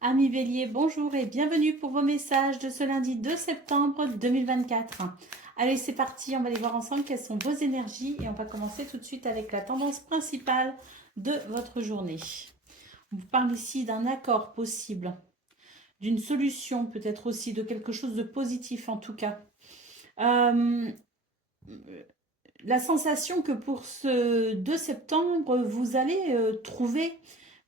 Amis Bélier, bonjour et bienvenue pour vos messages de ce lundi 2 septembre 2024. Allez, c'est parti, on va aller voir ensemble quelles sont vos énergies et on va commencer tout de suite avec la tendance principale de votre journée. On vous parle ici d'un accord possible, d'une solution, peut-être aussi de quelque chose de positif en tout cas. La sensation que pour ce 2 septembre, vous allez trouver,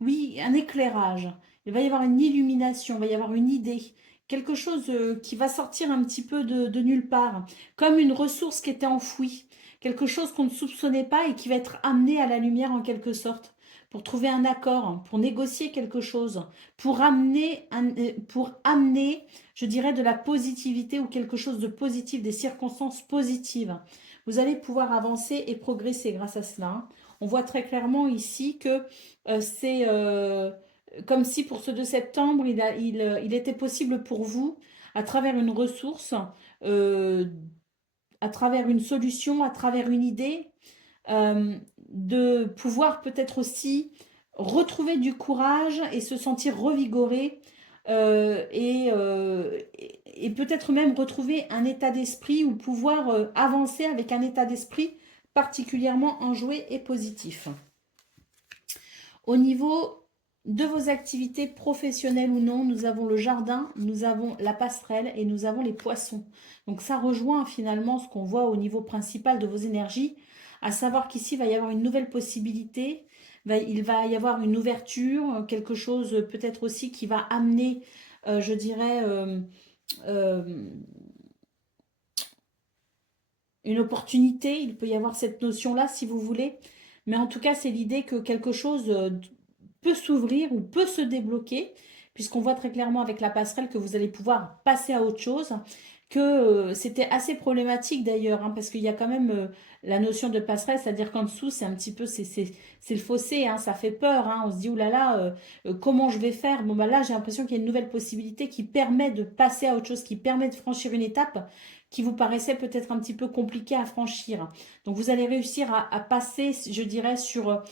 oui, un éclairage. Il va y avoir une illumination, il va y avoir une idée, quelque chose qui va sortir un petit peu de nulle part, comme une ressource qui était enfouie, quelque chose qu'on ne soupçonnait pas et qui va être amené à la lumière en quelque sorte, pour trouver un accord, pour négocier quelque chose, pour amener, je dirais, de la positivité ou quelque chose de positif, des circonstances positives. Vous allez pouvoir avancer et progresser grâce à cela, hein. On voit très clairement ici que c'est comme si pour ce 2 septembre, il était possible pour vous, à travers une ressource, euh, à travers une solution, à travers une idée, euh, de pouvoir peut-être aussi retrouver du courage et se sentir revigoré et peut-être même retrouver un état d'esprit ou pouvoir avancer avec un état d'esprit particulièrement enjoué et positif. Au niveau de vos activités professionnelles ou non, nous avons le jardin, nous avons la passerelle et nous avons les poissons. Donc ça rejoint finalement ce qu'on voit au niveau principal de vos énergies, à savoir qu'ici il va y avoir une nouvelle possibilité, il va y avoir une ouverture, quelque chose peut-être aussi qui va amener, je dirais, euh, une opportunité. Il peut y avoir cette notion-là si vous voulez. Mais en tout cas, c'est l'idée que quelque chose peut s'ouvrir ou peut se débloquer, puisqu'on voit très clairement avec la passerelle que vous allez pouvoir passer à autre chose, que c'était assez problématique d'ailleurs, hein, parce qu'il y a quand même la notion de passerelle, c'est-à-dire qu'en dessous, c'est un petit peu, c'est le fossé, hein, ça fait peur, hein, on se dit, oulala, comment je vais faire? Bon, bah là, j'ai l'impression qu'il y a une nouvelle possibilité qui permet de passer à autre chose, qui permet de franchir une étape qui vous paraissait peut-être un petit peu compliquée à franchir. Donc vous allez réussir à passer, je dirais, sur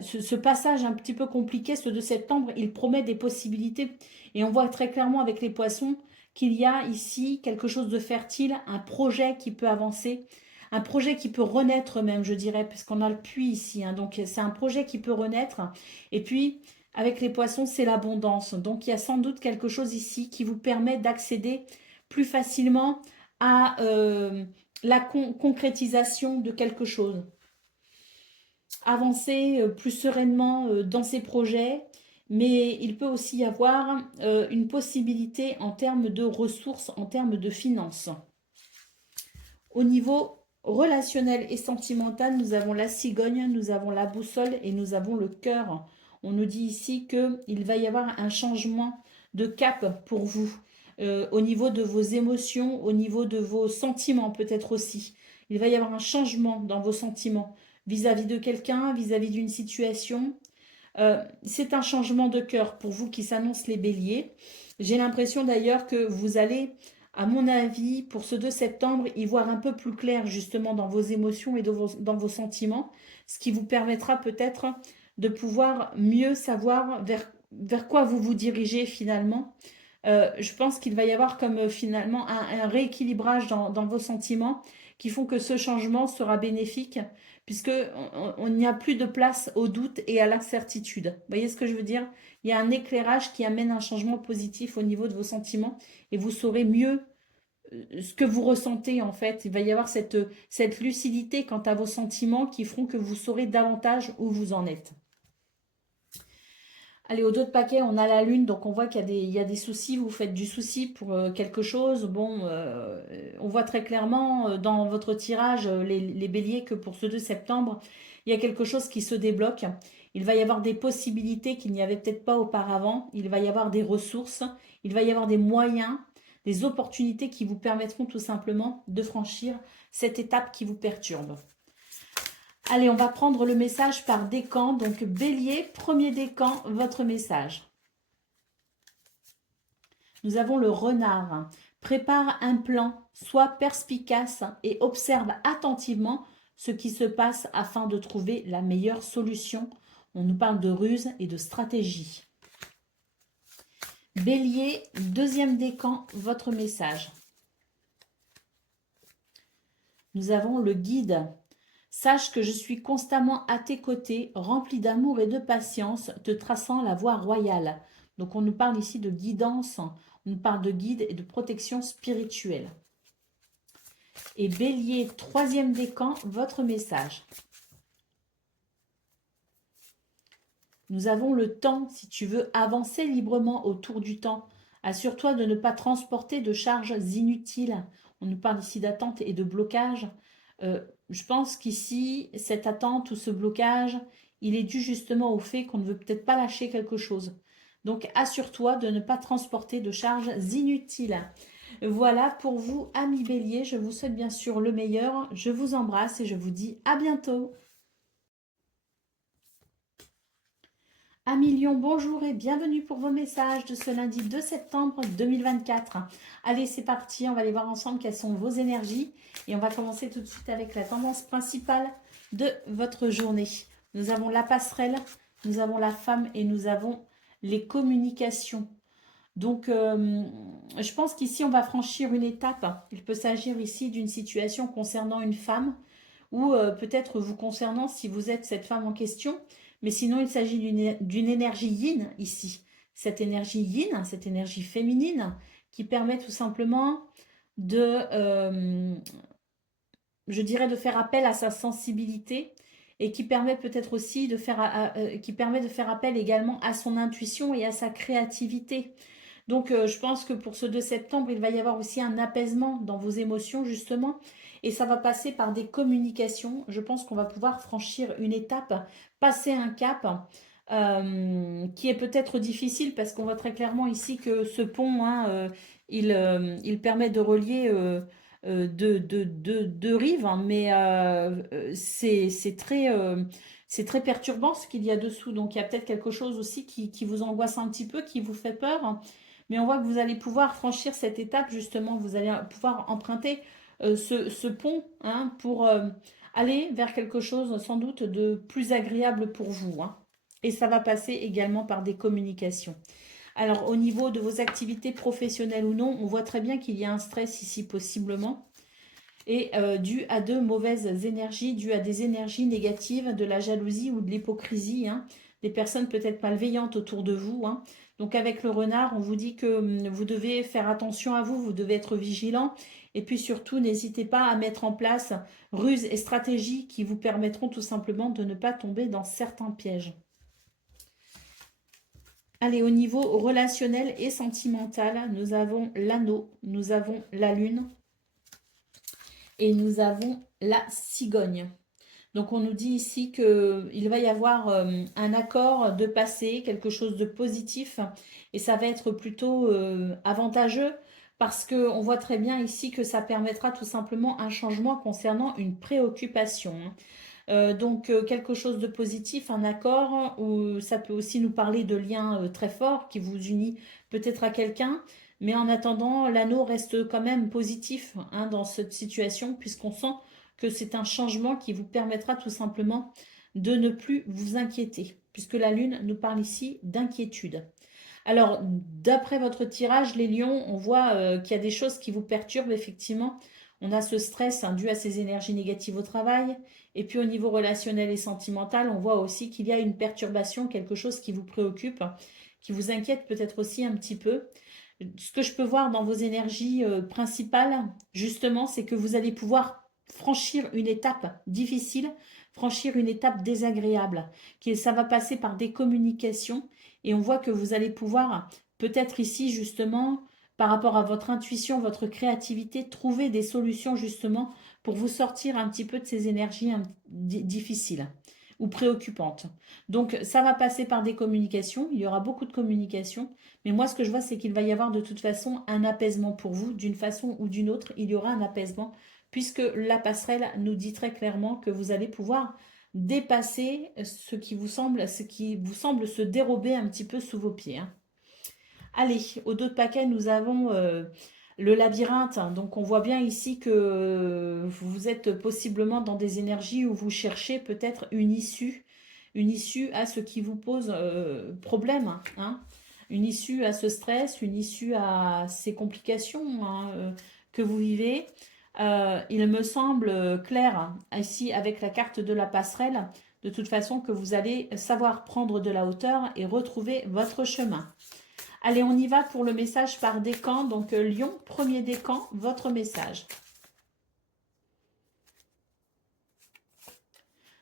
ce passage un petit peu compliqué, ce de septembre, il promet des possibilités. Et on voit très clairement avec les poissons qu'il y a ici quelque chose de fertile, un projet qui peut avancer, un projet qui peut renaître même, je dirais, puisqu'on a le puits ici, hein. Donc c'est un projet qui peut renaître. Et puis, avec les poissons, c'est l'abondance. Donc il y a sans doute quelque chose ici qui vous permet d'accéder plus facilement à la concrétisation de quelque chose. Avancer plus sereinement dans ses projets, mais il peut aussi y avoir une possibilité en termes de ressources, en termes de finances. Au niveau relationnel et sentimental, nous avons la cigogne, nous avons la boussole et nous avons le cœur. On nous dit ici qu'il va y avoir un changement de cap pour vous, au niveau de vos émotions, au niveau de vos sentiments peut-être aussi. Il va y avoir un changement dans vos sentiments vis-à-vis de quelqu'un, vis-à-vis d'une situation. C'est un changement de cœur pour vous qui s'annonce les béliers. J'ai l'impression d'ailleurs que vous allez, à mon avis, pour ce 2 septembre, y voir un peu plus clair justement dans vos émotions et dans vos sentiments, ce qui vous permettra peut-être de pouvoir mieux savoir vers quoi vous vous dirigez finalement. Je pense qu'il va y avoir comme finalement un rééquilibrage dans vos sentiments qui font que ce changement sera bénéfique puisque on n'y a plus de place au doute et à l'incertitude. Vous voyez ce que je veux dire? Il y a un éclairage qui amène un changement positif au niveau de vos sentiments et vous saurez mieux ce que vous ressentez en fait. Il va y avoir cette lucidité quant à vos sentiments qui feront que vous saurez davantage où vous en êtes. Allez, au dos de paquet, on a la lune, donc on voit il y a des soucis, vous faites du souci pour quelque chose. Bon, on voit très clairement dans votre tirage, les béliers, que pour ce 2 septembre, il y a quelque chose qui se débloque. Il va y avoir des possibilités qu'il n'y avait peut-être pas auparavant. Il va y avoir des ressources, il va y avoir des moyens, des opportunités qui vous permettront tout simplement de franchir cette étape qui vous perturbe. Allez, on va prendre le message par décan. Donc, bélier, premier décan, votre message. Nous avons le renard. Prépare un plan, sois perspicace et observe attentivement ce qui se passe afin de trouver la meilleure solution. On nous parle de ruse et de stratégie. Bélier, deuxième décan, votre message. Nous avons le guide. Sache que je suis constamment à tes côtés, rempli d'amour et de patience, te traçant la voie royale. Donc on nous parle ici de guidance, on nous parle de guide et de protection spirituelle. Et Bélier, troisième décan, votre message. Nous avons le temps, si tu veux avancer librement autour du temps. Assure-toi de ne pas transporter de charges inutiles. On nous parle ici d'attente et de blocage. Je pense qu'ici, cette attente ou ce blocage, il est dû justement au fait qu'on ne veut peut-être pas lâcher quelque chose. Donc, assure-toi de ne pas transporter de charges inutiles. Voilà pour vous, amis Bélier. Je vous souhaite bien sûr le meilleur. Je vous embrasse et je vous dis à bientôt. Amis Lion, bonjour et bienvenue pour vos messages de ce lundi 2 septembre 2024. Allez, c'est parti, on va aller voir ensemble quelles sont vos énergies. Et on va commencer tout de suite avec la tendance principale de votre journée. Nous avons la passerelle, nous avons la femme et nous avons les communications. Donc, je pense qu'ici, on va franchir une étape. Il peut s'agir ici d'une situation concernant une femme ou peut-être vous concernant si vous êtes cette femme en question. Mais sinon, il s'agit d'une énergie yin ici. Cette énergie yin, cette énergie féminine qui permet tout simplement de, je dirais, de faire appel à sa sensibilité et qui permet peut-être aussi de faire appel également à son intuition et à sa créativité. Donc, je pense que pour ce 2 septembre, il va y avoir aussi un apaisement dans vos émotions, justement. Et ça va passer par des communications. Je pense qu'on va pouvoir franchir une étape, passer un cap qui est peut-être difficile parce qu'on voit très clairement ici que ce pont, hein, il permet de relier deux rives, hein, mais c'est très perturbant ce qu'il y a dessous. Donc, il y a peut-être quelque chose aussi qui vous angoisse un petit peu, qui vous fait peur. Mais on voit que vous allez pouvoir franchir cette étape, justement, vous allez pouvoir emprunter ce pont hein, pour aller vers quelque chose sans doute de plus agréable pour vous. Hein. Et ça va passer également par des communications. Alors, au niveau de vos activités professionnelles ou non, on voit très bien qu'il y a un stress ici possiblement. Et dû à de mauvaises énergies, dû à des énergies négatives, de la jalousie ou de l'hypocrisie, hein, des personnes peut-être malveillantes autour de vous. Hein. Donc avec le renard, on vous dit que vous devez faire attention à vous, vous devez être vigilant. Et puis surtout, n'hésitez pas à mettre en place ruses et stratégies qui vous permettront tout simplement de ne pas tomber dans certains pièges. Allez, au niveau relationnel et sentimental, nous avons l'anneau, nous avons la lune et nous avons la cigogne. Donc on nous dit ici qu'il va y avoir un accord de passé, quelque chose de positif, et ça va être plutôt avantageux parce qu'on voit très bien ici que ça permettra tout simplement un changement concernant une préoccupation. Donc quelque chose de positif, un accord, ou ça peut aussi nous parler de liens très forts qui vous unissent peut-être à quelqu'un. Mais en attendant, l'anneau reste quand même positif hein, dans cette situation puisqu'on sent que c'est un changement qui vous permettra tout simplement de ne plus vous inquiéter, puisque la lune nous parle ici d'inquiétude. Alors, d'après votre tirage, les lions, on voit qu'il y a des choses qui vous perturbent, effectivement. On a ce stress hein, dû à ces énergies négatives au travail. Et puis au niveau relationnel et sentimental, on voit aussi qu'il y a une perturbation, quelque chose qui vous préoccupe, qui vous inquiète peut-être aussi un petit peu. Ce que je peux voir dans vos énergies principales, justement, c'est que vous allez pouvoir franchir une étape difficile, franchir une étape désagréable. Ça va passer par des communications et on voit que vous allez pouvoir, peut-être ici justement, par rapport à votre intuition, votre créativité, trouver des solutions justement pour vous sortir un petit peu de ces énergies difficiles ou préoccupantes. Donc ça va passer par des communications, il y aura beaucoup de communications, mais moi ce que je vois c'est qu'il va y avoir de toute façon un apaisement pour vous, d'une façon ou d'une autre, il y aura un apaisement, puisque la passerelle nous dit très clairement que vous allez pouvoir dépasser ce qui vous semble se dérober un petit peu sous vos pieds. Hein. Allez, au dos de paquet, nous avons le labyrinthe. Donc, on voit bien ici que vous êtes possiblement dans des énergies où vous cherchez peut-être une issue à ce qui vous pose problème. Hein. une issue à ce stress, une issue à ces complications hein, que vous vivez. Il me semble clair ici avec la carte de la passerelle, de toute façon que vous allez savoir prendre de la hauteur et retrouver votre chemin. Allez, on y va pour le message par décan. Donc Lion, premier décan, votre message.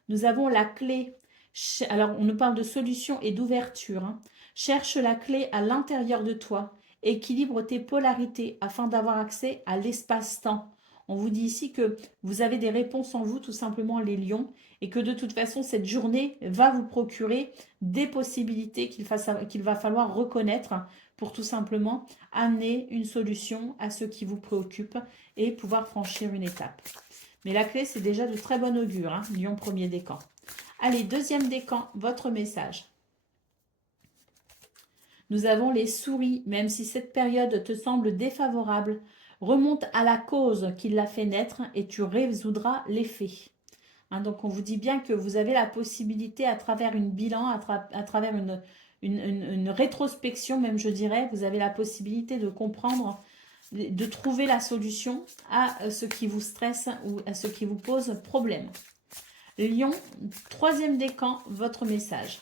Nous avons la clé. Alors, on nous parle de solution et d'ouverture. Hein. Cherche la clé à l'intérieur de toi. Équilibre tes polarités afin d'avoir accès à l'espace-temps. On vous dit ici que vous avez des réponses en vous, tout simplement les lions, et que de toute façon, cette journée va vous procurer des possibilités qu'il va falloir reconnaître pour tout simplement amener une solution à ce qui vous préoccupe et pouvoir franchir une étape. Mais la clé, c'est déjà de très bon augure, hein, Lion premier décan. Allez, deuxième décan, votre message. Nous avons les souris, même si cette période te semble défavorable, remonte à la cause qui l'a fait naître et tu résoudras l'effet. Hein, donc on vous dit bien que vous avez la possibilité à travers une bilan, à travers une rétrospection même je dirais, vous avez la possibilité de comprendre, de trouver la solution à ce qui vous stresse ou à ce qui vous pose problème. Lion, troisième décan, votre message.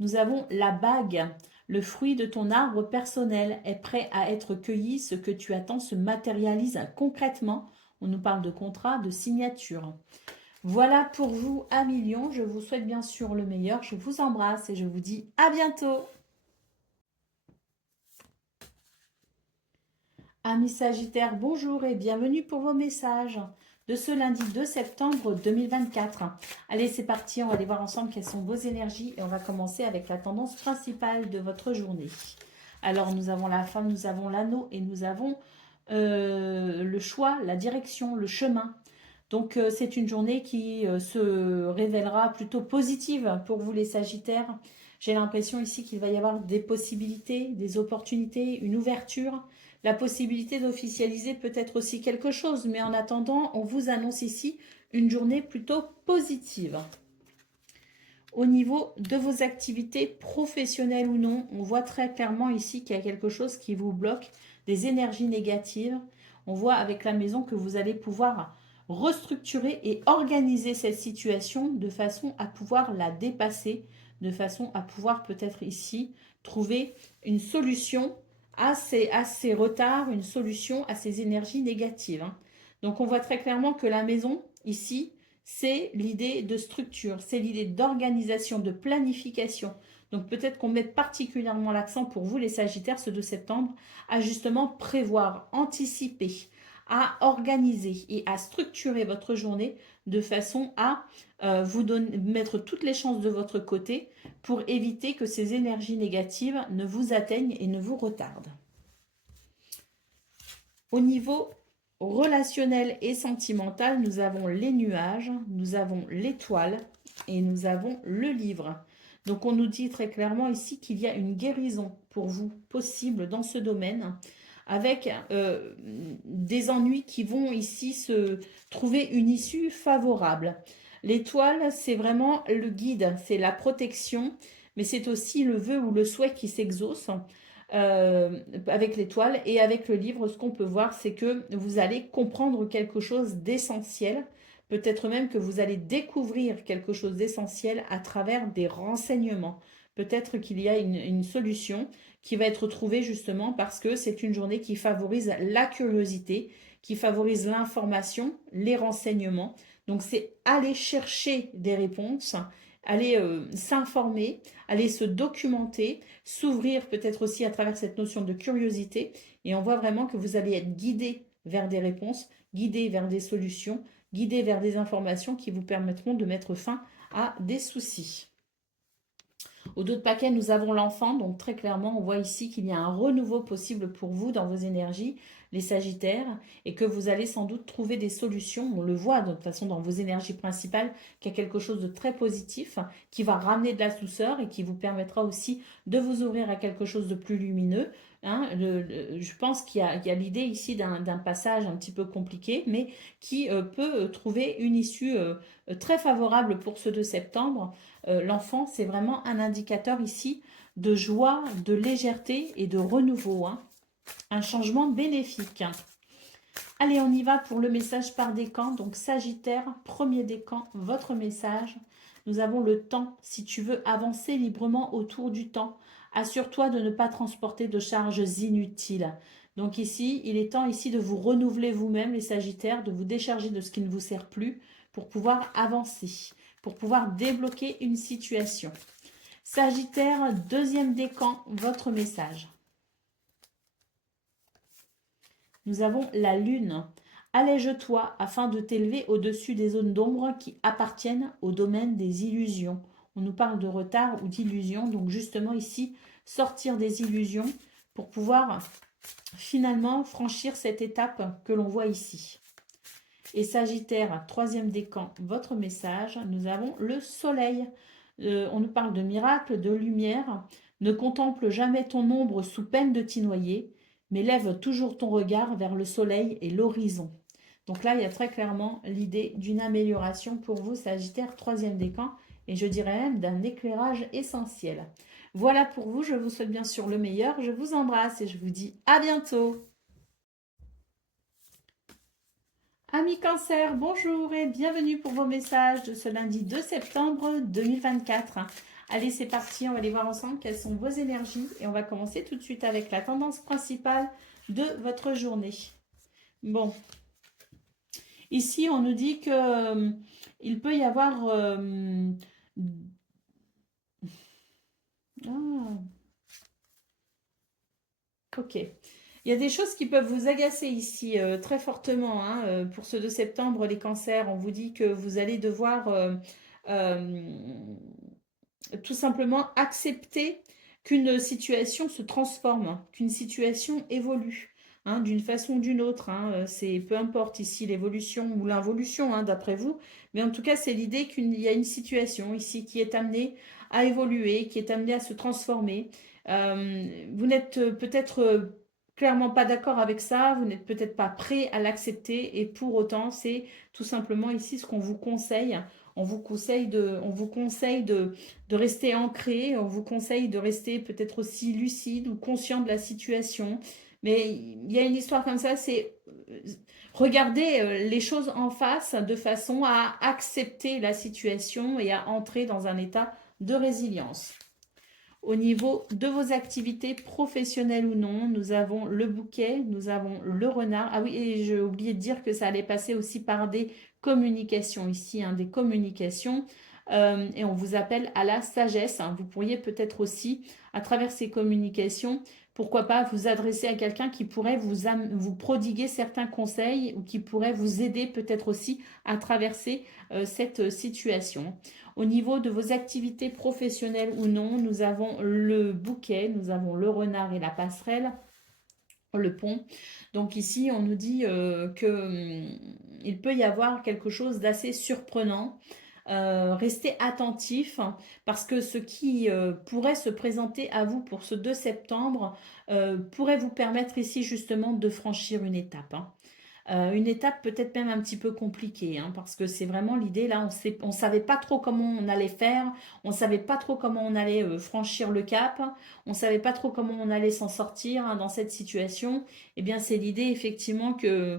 Nous avons la bague. Le fruit de ton arbre personnel est prêt à être cueilli. Ce que tu attends se matérialise concrètement. On nous parle de contrat, de signature. Voilà pour vous, amis Lions. Je vous souhaite bien sûr le meilleur. Je vous embrasse et je vous dis à bientôt. Amis Sagittaires, bonjour et bienvenue pour vos messages de ce lundi 2 septembre 2024. Allez, c'est parti, on va aller voir ensemble quelles sont vos énergies et on va commencer avec la tendance principale de votre journée. Alors, nous avons la femme, nous avons l'anneau et nous avons le choix, la direction, le chemin. Donc, c'est une journée qui se révélera plutôt positive pour vous les Sagittaires. J'ai l'impression ici qu'il va y avoir des possibilités, des opportunités, une ouverture. La possibilité d'officialiser peut-être aussi quelque chose, mais en attendant, on vous annonce ici une journée plutôt positive. Au niveau de vos activités professionnelles ou non, on voit très clairement ici qu'il y a quelque chose qui vous bloque, des énergies négatives. On voit avec la maison que vous allez pouvoir restructurer et organiser cette situation de façon à pouvoir la dépasser, de façon à pouvoir peut-être ici trouver une solution à ces retards, une solution à ces énergies négatives. Hein. Donc on voit très clairement que la maison, ici, c'est l'idée de structure, c'est l'idée d'organisation, de planification. Donc peut-être qu'on met particulièrement l'accent pour vous les Sagittaires ce 2 septembre à justement prévoir, anticiper, à organiser et à structurer votre journée de façon à mettre toutes les chances de votre côté pour éviter que ces énergies négatives ne vous atteignent et ne vous retardent. Au niveau relationnel et sentimental, nous avons les nuages, nous avons l'étoile et nous avons le livre. Donc on nous dit très clairement ici qu'il y a une guérison pour vous possible dans ce domaine avec des ennuis qui vont ici se trouver une issue favorable. L'étoile, c'est vraiment le guide, c'est la protection, mais c'est aussi le vœu ou le souhait qui s'exauce avec l'étoile. Et avec le livre, ce qu'on peut voir, c'est que vous allez comprendre quelque chose d'essentiel, peut-être même que vous allez découvrir quelque chose d'essentiel à travers des renseignements. Peut-être qu'il y a une solution qui va être trouvée justement parce que c'est une journée qui favorise la curiosité, qui favorise l'information, les renseignements. Donc c'est aller chercher des réponses, aller s'informer, aller se documenter, s'ouvrir peut-être aussi à travers cette notion de curiosité. Et on voit vraiment que vous allez être guidé vers des réponses, guidé vers des solutions, guidé vers des informations qui vous permettront de mettre fin à des soucis. Au dos de paquet, nous avons l'enfant, donc très clairement, on voit ici qu'il y a un renouveau possible pour vous dans vos énergies. les Sagittaires, et que vous allez sans doute trouver des solutions. On le voit de toute façon dans vos énergies principales, qu'il y a quelque chose de très positif qui va ramener de la douceur et qui vous permettra aussi de vous ouvrir à quelque chose de plus lumineux. Hein. Je pense qu'il y a l'idée ici d'un passage un petit peu compliqué, mais qui peut trouver une issue très favorable pour ce 2 septembre. L'enfant, c'est vraiment un indicateur ici de joie, de légèreté et de renouveau. Hein. Un changement bénéfique. Allez, on y va pour le message par décan. Donc Sagittaire, premier décan, votre message. Nous avons le temps. Si tu veux avancer librement autour du temps, assure-toi de ne pas transporter de charges inutiles. Donc ici, il est temps ici de vous renouveler vous-même, les Sagittaires, de vous décharger de ce qui ne vous sert plus pour pouvoir avancer, pour pouvoir débloquer une situation. Sagittaire, deuxième décan, votre message. Nous avons la lune. Allège-toi afin de t'élever au-dessus des zones d'ombre qui appartiennent au domaine des illusions. On nous parle de retard ou d'illusion, donc justement ici, sortir des illusions pour pouvoir finalement franchir cette étape que l'on voit ici. Et Sagittaire, troisième décan, votre message, nous avons le soleil. On nous parle de miracle, de lumière. Ne contemple jamais ton ombre sous peine de t'y noyer, mais lève toujours ton regard vers le soleil et l'horizon. Donc là, il y a très clairement l'idée d'une amélioration pour vous, Sagittaire, troisième décan, et je dirais même d'un éclairage essentiel. Voilà pour vous, je vous souhaite bien sûr le meilleur, je vous embrasse et je vous dis à bientôt. Amis Cancer, bonjour et bienvenue pour vos messages de ce lundi 2 septembre 2024. Allez, c'est parti, on va aller voir ensemble quelles sont vos énergies et on va commencer tout de suite avec la tendance principale de votre journée. Bon, ici on nous dit que il peut y avoir... ok. Il y a des choses qui peuvent vous agacer ici très fortement. Hein, pour ce 2 septembre, les cancers, on vous dit que vous allez devoir tout simplement accepter qu'une situation se transforme, qu'une situation évolue. Hein, d'une façon ou d'une autre, hein, c'est peu importe ici l'évolution ou l'involution, hein, d'après vous, mais en tout cas c'est l'idée qu'il y a une situation ici qui est amenée à évoluer, qui est amenée à se transformer. Vous n'êtes peut-être clairement pas d'accord avec ça, vous n'êtes peut-être pas prêt à l'accepter et pour autant c'est tout simplement ici ce qu'on vous conseille. On vous conseille de rester ancré, on vous conseille de rester peut-être aussi lucide ou conscient de la situation. Mais il y a une histoire comme ça, c'est regarder les choses en face de façon à accepter la situation et à entrer dans un état de résilience. Au niveau de vos activités professionnelles ou non, nous avons le bouquet, nous avons le renard. Ah oui, et j'ai oublié de dire que ça allait passer aussi par des communications ici, hein, des communications. Et on vous appelle à la sagesse. Hein. Vous pourriez peut-être aussi, à travers ces communications, pourquoi pas vous adresser à quelqu'un qui pourrait vous prodiguer certains conseils ou qui pourrait vous aider peut-être aussi à traverser cette situation. Au niveau de vos activités professionnelles ou non, nous avons le bouquet, nous avons le renard et la passerelle, le pont. Donc ici, on nous dit qu'il peut y avoir quelque chose d'assez surprenant. Restez attentif parce que ce qui pourrait se présenter à vous pour ce 2 septembre pourrait vous permettre ici justement de franchir une étape. Hein. Une étape peut-être même un petit peu compliquée, hein, parce que c'est vraiment l'idée, là, on ne savait pas trop comment on allait faire, on ne savait pas trop comment on allait franchir le cap, on ne savait pas trop comment on allait s'en sortir hein, dans cette situation. Eh bien, c'est l'idée, effectivement, que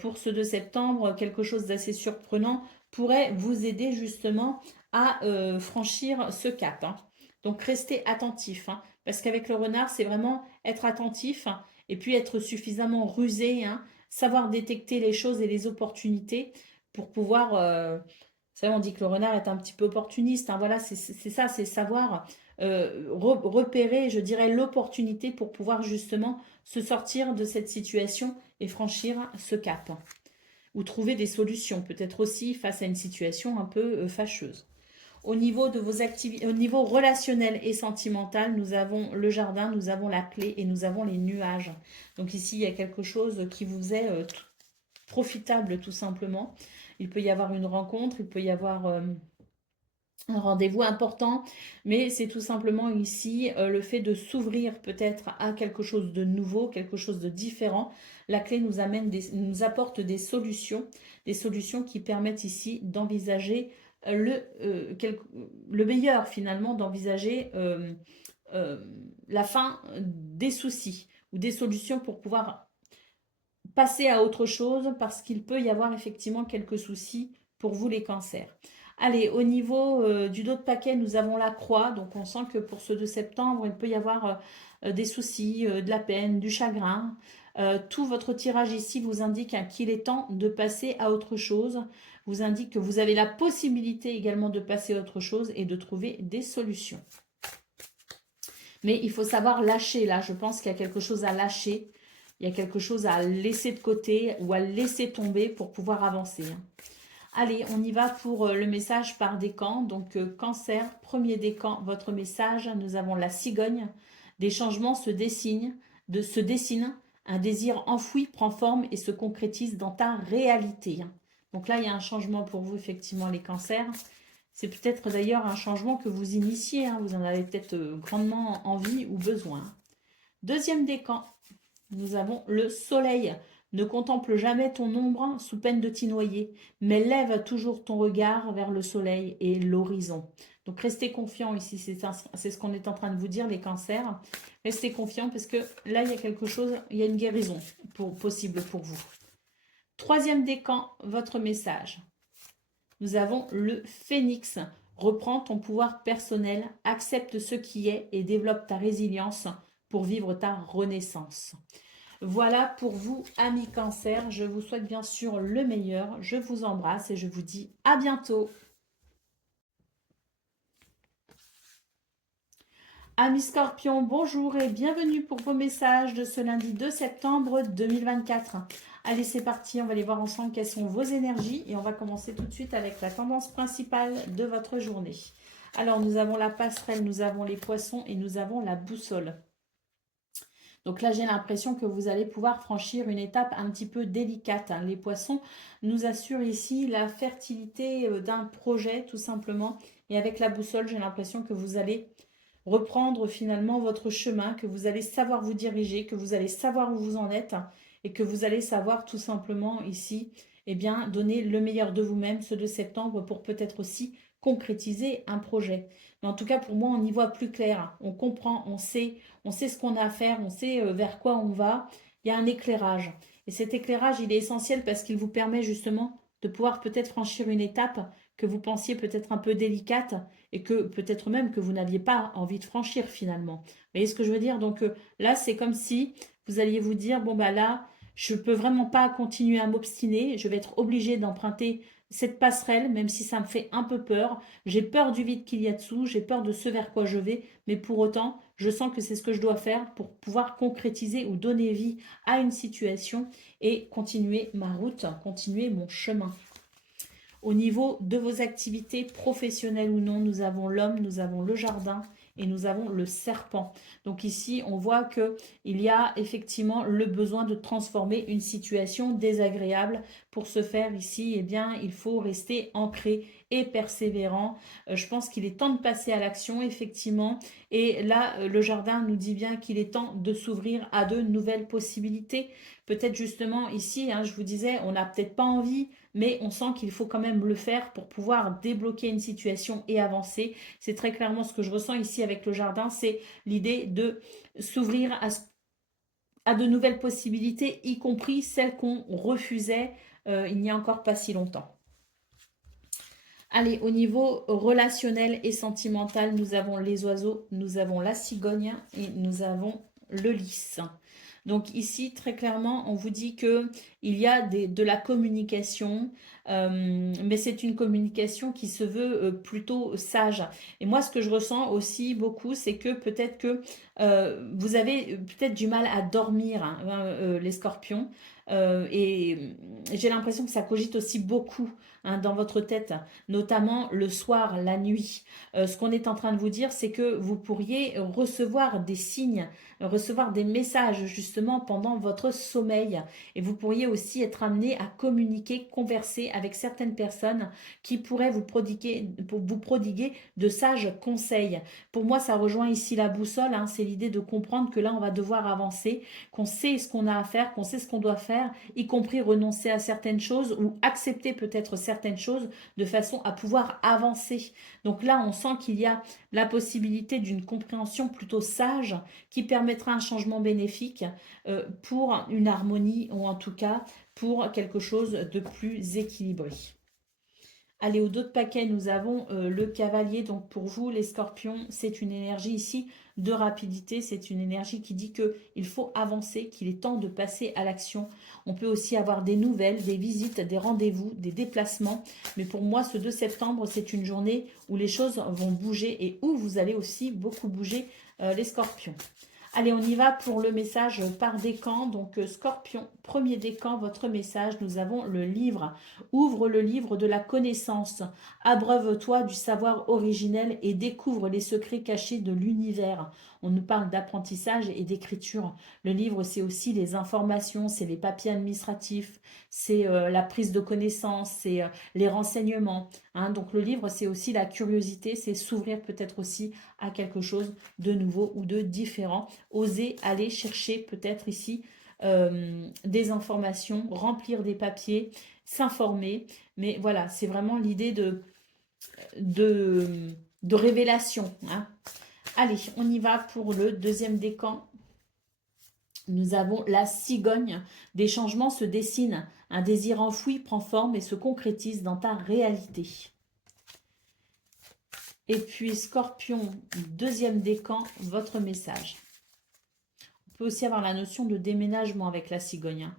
pour ce 2 septembre, quelque chose d'assez surprenant pourrait vous aider justement à franchir ce cap. Hein. Donc, restez attentif, hein, parce qu'avec le renard, c'est vraiment être attentif hein, et puis être suffisamment rusé, hein, savoir détecter les choses et les opportunités pour pouvoir... vous savez, on dit que le renard est un petit peu opportuniste. Hein, voilà, c'est ça, c'est savoir repérer, je dirais, l'opportunité pour pouvoir justement se sortir de cette situation et franchir ce cap. Ou trouver des solutions, peut-être aussi face à une situation un peu fâcheuse. Au niveau de vos activités, au niveau relationnel et sentimental, nous avons le jardin, nous avons la clé et nous avons les nuages. Donc ici, il y a quelque chose qui vous est profitable tout simplement. Il peut y avoir une rencontre, il peut y avoir un rendez-vous important, mais c'est tout simplement ici le fait de s'ouvrir peut-être à quelque chose de nouveau, quelque chose de différent. La clé nous apporte des solutions qui permettent ici d'envisager le meilleur finalement, d'envisager la fin des soucis ou des solutions pour pouvoir passer à autre chose parce qu'il peut y avoir effectivement quelques soucis pour vous les cancers. Allez, au niveau du dos de paquet, nous avons la croix. Donc, on sent que pour ce 2 septembre, il peut y avoir des soucis, de la peine, du chagrin. Tout votre tirage ici vous indique qu'il est temps de passer à autre chose. Vous indique que vous avez la possibilité également de passer à autre chose et de trouver des solutions. Mais il faut savoir lâcher. Là, je pense qu'il y a quelque chose à lâcher. Il y a quelque chose à laisser de côté ou à laisser tomber pour pouvoir avancer. Allez, on y va pour le message par décan. Donc, cancer, premier décan, votre message. Nous avons la cigogne. Des changements se dessinent. Un désir enfoui prend forme et se concrétise dans ta réalité. Donc là, il y a un changement pour vous, effectivement, les cancers. C'est peut-être d'ailleurs un changement que vous initiez. Vous en avez peut-être grandement envie ou besoin. Deuxième décan. Nous avons le soleil. Ne contemple jamais ton ombre sous peine de t'y noyer, mais lève toujours ton regard vers le soleil et l'horizon. Donc restez confiants ici, c'est ce qu'on est en train de vous dire, les cancers. Restez confiants parce que là, il y a quelque chose, il y a une guérison possible pour vous. Troisième décan, votre message. Nous avons le phénix. Reprends ton pouvoir personnel, accepte ce qui est et développe ta résilience pour vivre ta renaissance. Voilà pour vous, amis cancer. Je vous souhaite bien sûr le meilleur. Je vous embrasse et je vous dis à bientôt. Amis scorpions, bonjour et bienvenue pour vos messages de ce lundi 2 septembre 2024. Allez, c'est parti. On va aller voir ensemble quelles sont vos énergies. Et on va commencer tout de suite avec la tendance principale de votre journée. Alors, nous avons la passerelle, nous avons les poissons et nous avons la boussole. Donc là, j'ai l'impression que vous allez pouvoir franchir une étape un petit peu délicate. Les poissons nous assurent ici la fertilité d'un projet, tout simplement. Et avec la boussole, j'ai l'impression que vous allez reprendre finalement votre chemin, que vous allez savoir vous diriger, que vous allez savoir où vous en êtes et que vous allez savoir tout simplement ici, eh bien, donner le meilleur de vous-même ce 2 septembre pour peut-être aussi concrétiser un projet. Mais en tout cas, pour moi, on y voit plus clair. On comprend, on sait ce qu'on a à faire, on sait vers quoi on va. Il y a un éclairage. Et cet éclairage, il est essentiel parce qu'il vous permet justement de pouvoir peut-être franchir une étape que vous pensiez peut-être un peu délicate et que peut-être même que vous n'aviez pas envie de franchir finalement. Vous voyez ce que je veux dire? Donc là, c'est comme si vous alliez vous dire, bon bah là, je ne peux vraiment pas continuer à m'obstiner, je vais être obligée d'emprunter cette passerelle, même si ça me fait un peu peur. J'ai peur du vide qu'il y a dessous, j'ai peur de ce vers quoi je vais, mais pour autant, je sens que c'est ce que je dois faire pour pouvoir concrétiser ou donner vie à une situation et continuer ma route, continuer mon chemin. Au niveau de vos activités professionnelles ou non, nous avons l'homme, nous avons le jardin et nous avons le serpent. Donc ici, on voit qu'il y a effectivement le besoin de transformer une situation désagréable. Pour ce faire ici, eh bien, il faut rester ancré et persévérant. Je pense qu'il est temps de passer à l'action, effectivement. Et là, le jardin nous dit bien qu'il est temps de s'ouvrir à de nouvelles possibilités. Peut-être justement ici, je vous disais, on n'a peut-être pas envie, mais on sent qu'il faut quand même le faire pour pouvoir débloquer une situation et avancer. C'est très clairement ce que je ressens ici avec le jardin, c'est l'idée de s'ouvrir à de nouvelles possibilités, y compris celles qu'on refusait il n'y a encore pas si longtemps. Allez, au niveau relationnel et sentimental, nous avons les oiseaux, nous avons la cigogne et nous avons le lys. Donc ici, très clairement, on vous dit que il y a de la communication, mais c'est une communication qui se veut plutôt sage. Et moi, ce que je ressens aussi beaucoup, c'est que peut-être que vous avez peut-être du mal à dormir, hein, les scorpions. Et j'ai l'impression que ça cogite aussi beaucoup, hein, dans votre tête, notamment le soir, la nuit. Ce qu'on est en train de vous dire, c'est que vous pourriez recevoir des signes, recevoir des messages justement pendant votre sommeil. Et vous pourriez aussi être amené à communiquer, converser avec certaines personnes qui pourraient vous prodiguer de sages conseils. Pour moi, ça rejoint ici la boussole, hein, c'est l'idée de comprendre que là, on va devoir avancer, qu'on sait ce qu'on a à faire, qu'on sait ce qu'on doit faire, y compris renoncer à certaines choses ou accepter peut-être certaines choses de façon à pouvoir avancer. Donc là, on sent qu'il y a la possibilité d'une compréhension plutôt sage qui permettra un changement bénéfique pour une harmonie ou en tout cas pour quelque chose de plus équilibré. Allez, au dos de paquet, nous avons le cavalier. Donc pour vous, les scorpions, c'est une énergie ici de rapidité. C'est une énergie qui dit qu'il faut avancer, qu'il est temps de passer à l'action. On peut aussi avoir des nouvelles, des visites, des rendez-vous, des déplacements. Mais pour moi, ce 2 septembre, c'est une journée où les choses vont bouger et où vous allez aussi beaucoup bouger, les scorpions. Allez, on y va pour le message par décan. Donc, Scorpion, premier décan, votre message, nous avons le livre. Ouvre le livre de la connaissance. Abreuve-toi du savoir originel et découvre les secrets cachés de l'univers. On nous parle d'apprentissage et d'écriture. Le livre, c'est aussi les informations, c'est les papiers administratifs, c'est la prise de connaissance, c'est les renseignements, hein. Donc, le livre, c'est aussi la curiosité, c'est s'ouvrir peut-être aussi à quelque chose de nouveau ou de différent. Oser aller chercher peut-être ici des informations, remplir des papiers, s'informer. Mais voilà, c'est vraiment l'idée de, de révélation, hein. Allez, on y va pour le deuxième décan. Nous avons la cigogne. Des changements se dessinent. Un désir enfoui prend forme et se concrétise dans ta réalité. Et puis, Scorpion, deuxième décan, votre message. On peut aussi avoir la notion de déménagement avec la cigogne, hein.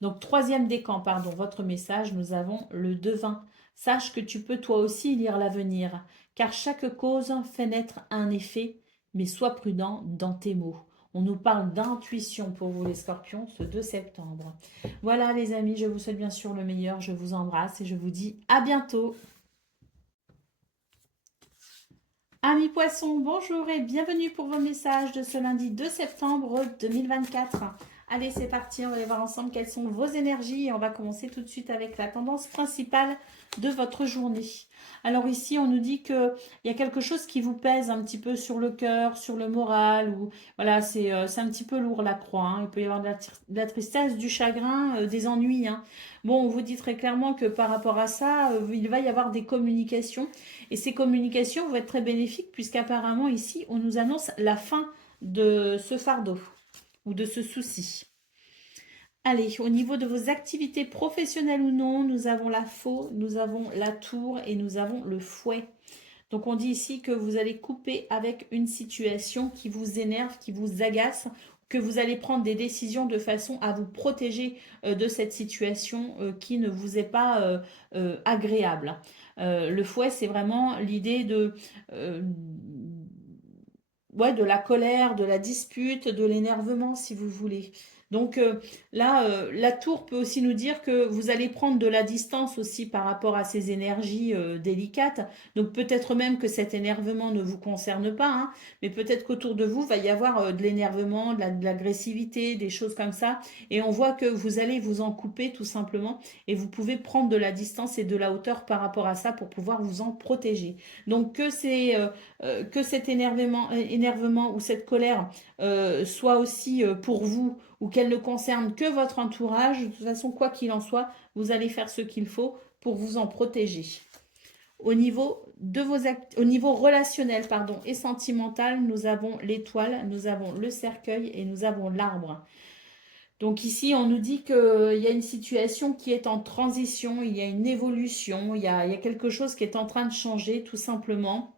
Donc, troisième décan, pardon, votre message, nous avons le devin. Sache que tu peux toi aussi lire l'avenir, car chaque cause fait naître un effet, mais sois prudent dans tes mots. On nous parle d'intuition pour vous les scorpions ce 2 septembre. Voilà les amis, je vous souhaite bien sûr le meilleur, je vous embrasse et je vous dis à bientôt. Amis poissons, bonjour et bienvenue pour vos messages de ce lundi 2 septembre 2024. Allez, c'est parti, on va aller voir ensemble quelles sont vos énergies et on va commencer tout de suite avec la tendance principale de votre journée. Alors ici, on nous dit qu'il y a quelque chose qui vous pèse un petit peu sur le cœur, sur le moral, ou voilà, c'est un petit peu lourd la croix, hein. Il peut y avoir de la tristesse, du chagrin, des ennuis, hein. Bon, on vous dit très clairement que par rapport à ça, il va y avoir des communications. Et ces communications vont être très bénéfiques puisqu'apparemment ici, on nous annonce la fin de ce fardeau ou de ce souci. Allez, au niveau de vos activités professionnelles ou non, nous avons la faux, nous avons la tour et nous avons le fouet. Donc on dit ici que vous allez couper avec une situation qui vous énerve, qui vous agace, que vous allez prendre des décisions de façon à vous protéger de cette situation qui ne vous est pas agréable. Le fouet, c'est vraiment l'idée ouais, de la colère, de la dispute, de l'énervement, si vous voulez. Donc là, la tour peut aussi nous dire que vous allez prendre de la distance aussi par rapport à ces énergies délicates. Donc peut-être même que cet énervement ne vous concerne pas, hein, mais peut-être qu'autour de vous va y avoir de l'énervement, de l'agressivité, des choses comme ça. Et on voit que vous allez vous en couper tout simplement et vous pouvez prendre de la distance et de la hauteur par rapport à ça pour pouvoir vous en protéger. Donc que cet énervement ou cette colère soit aussi pour vous ou qu'elle ne concerne que votre entourage, de toute façon, quoi qu'il en soit, vous allez faire ce qu'il faut pour vous en protéger. Au niveau relationnel et sentimental, nous avons l'étoile, nous avons le cercueil et nous avons l'arbre. Donc ici, on nous dit qu'il y a une situation qui est en transition, il y a une évolution, il y a quelque chose qui est en train de changer tout simplement.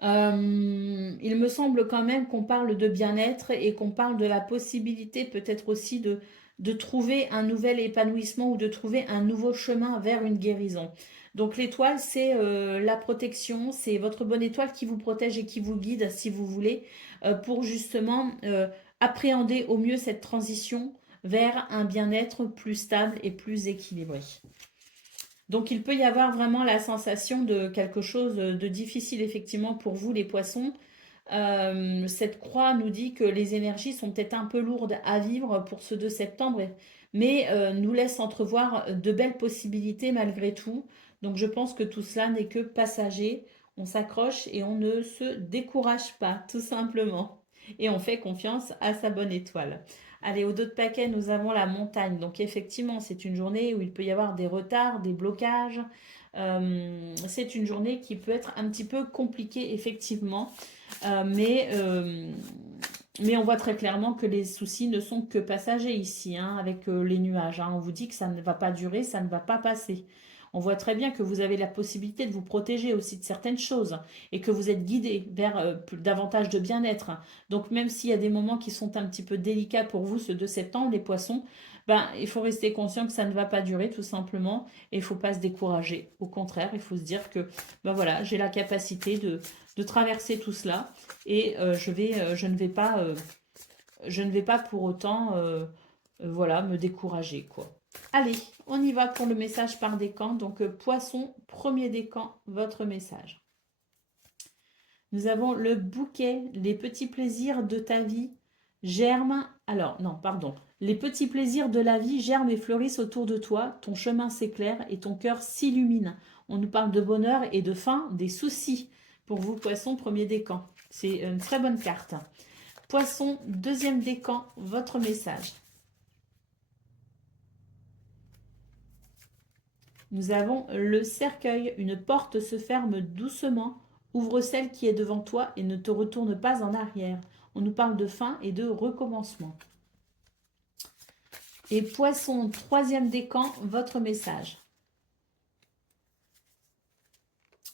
Il me semble quand même qu'on parle de bien-être et qu'on parle de la possibilité peut-être aussi de trouver un nouvel épanouissement ou de trouver un nouveau chemin vers une guérison. Donc l'étoile, c'est la protection, c'est votre bonne étoile qui vous protège et qui vous guide, si vous voulez, pour justement appréhender au mieux cette transition vers un bien-être plus stable et plus équilibré. Donc il peut y avoir vraiment la sensation de quelque chose de difficile effectivement pour vous les poissons. Cette croix nous dit que les énergies sont peut-être un peu lourdes à vivre pour ce 2 septembre, mais nous laisse entrevoir de belles possibilités malgré tout. Donc je pense que tout cela n'est que passager. On s'accroche et on ne se décourage pas, tout simplement. Et on fait confiance à sa bonne étoile. Allez, au dos de paquet, nous avons la montagne. Donc effectivement, c'est une journée où il peut y avoir des retards, des blocages. C'est une journée qui peut être un petit peu compliquée, effectivement. Euh, mais, euh, mais on voit très clairement que les soucis ne sont que passagers ici, hein, avec les nuages. Hein. On vous dit que ça ne va pas durer, ça ne va pas passer. On voit très bien que vous avez la possibilité de vous protéger aussi de certaines choses et que vous êtes guidé vers davantage de bien-être. Donc même s'il y a des moments qui sont un petit peu délicats pour vous ce 2 septembre, les poissons, ben, il faut rester conscient que ça ne va pas durer tout simplement et il ne faut pas se décourager. Au contraire, il faut se dire que ben voilà, j'ai la capacité de traverser tout cela et je ne vais pas pour autant voilà, me décourager, quoi. Allez, on y va pour le message par décan. Donc, poisson, premier décan, votre message. Nous avons le bouquet, les petits plaisirs de ta vie germent. Alors, non, pardon. Les petits plaisirs de la vie germent et fleurissent autour de toi. Ton chemin s'éclaire et ton cœur s'illumine. On nous parle de bonheur et de fin, des soucis. Pour vous, poisson, premier décan. C'est une très bonne carte. Poisson, deuxième décan, votre message. Nous avons le cercueil. Une porte se ferme doucement. Ouvre celle qui est devant toi et ne te retourne pas en arrière. On nous parle de fin et de recommencement. Et poisson, troisième décan, votre message.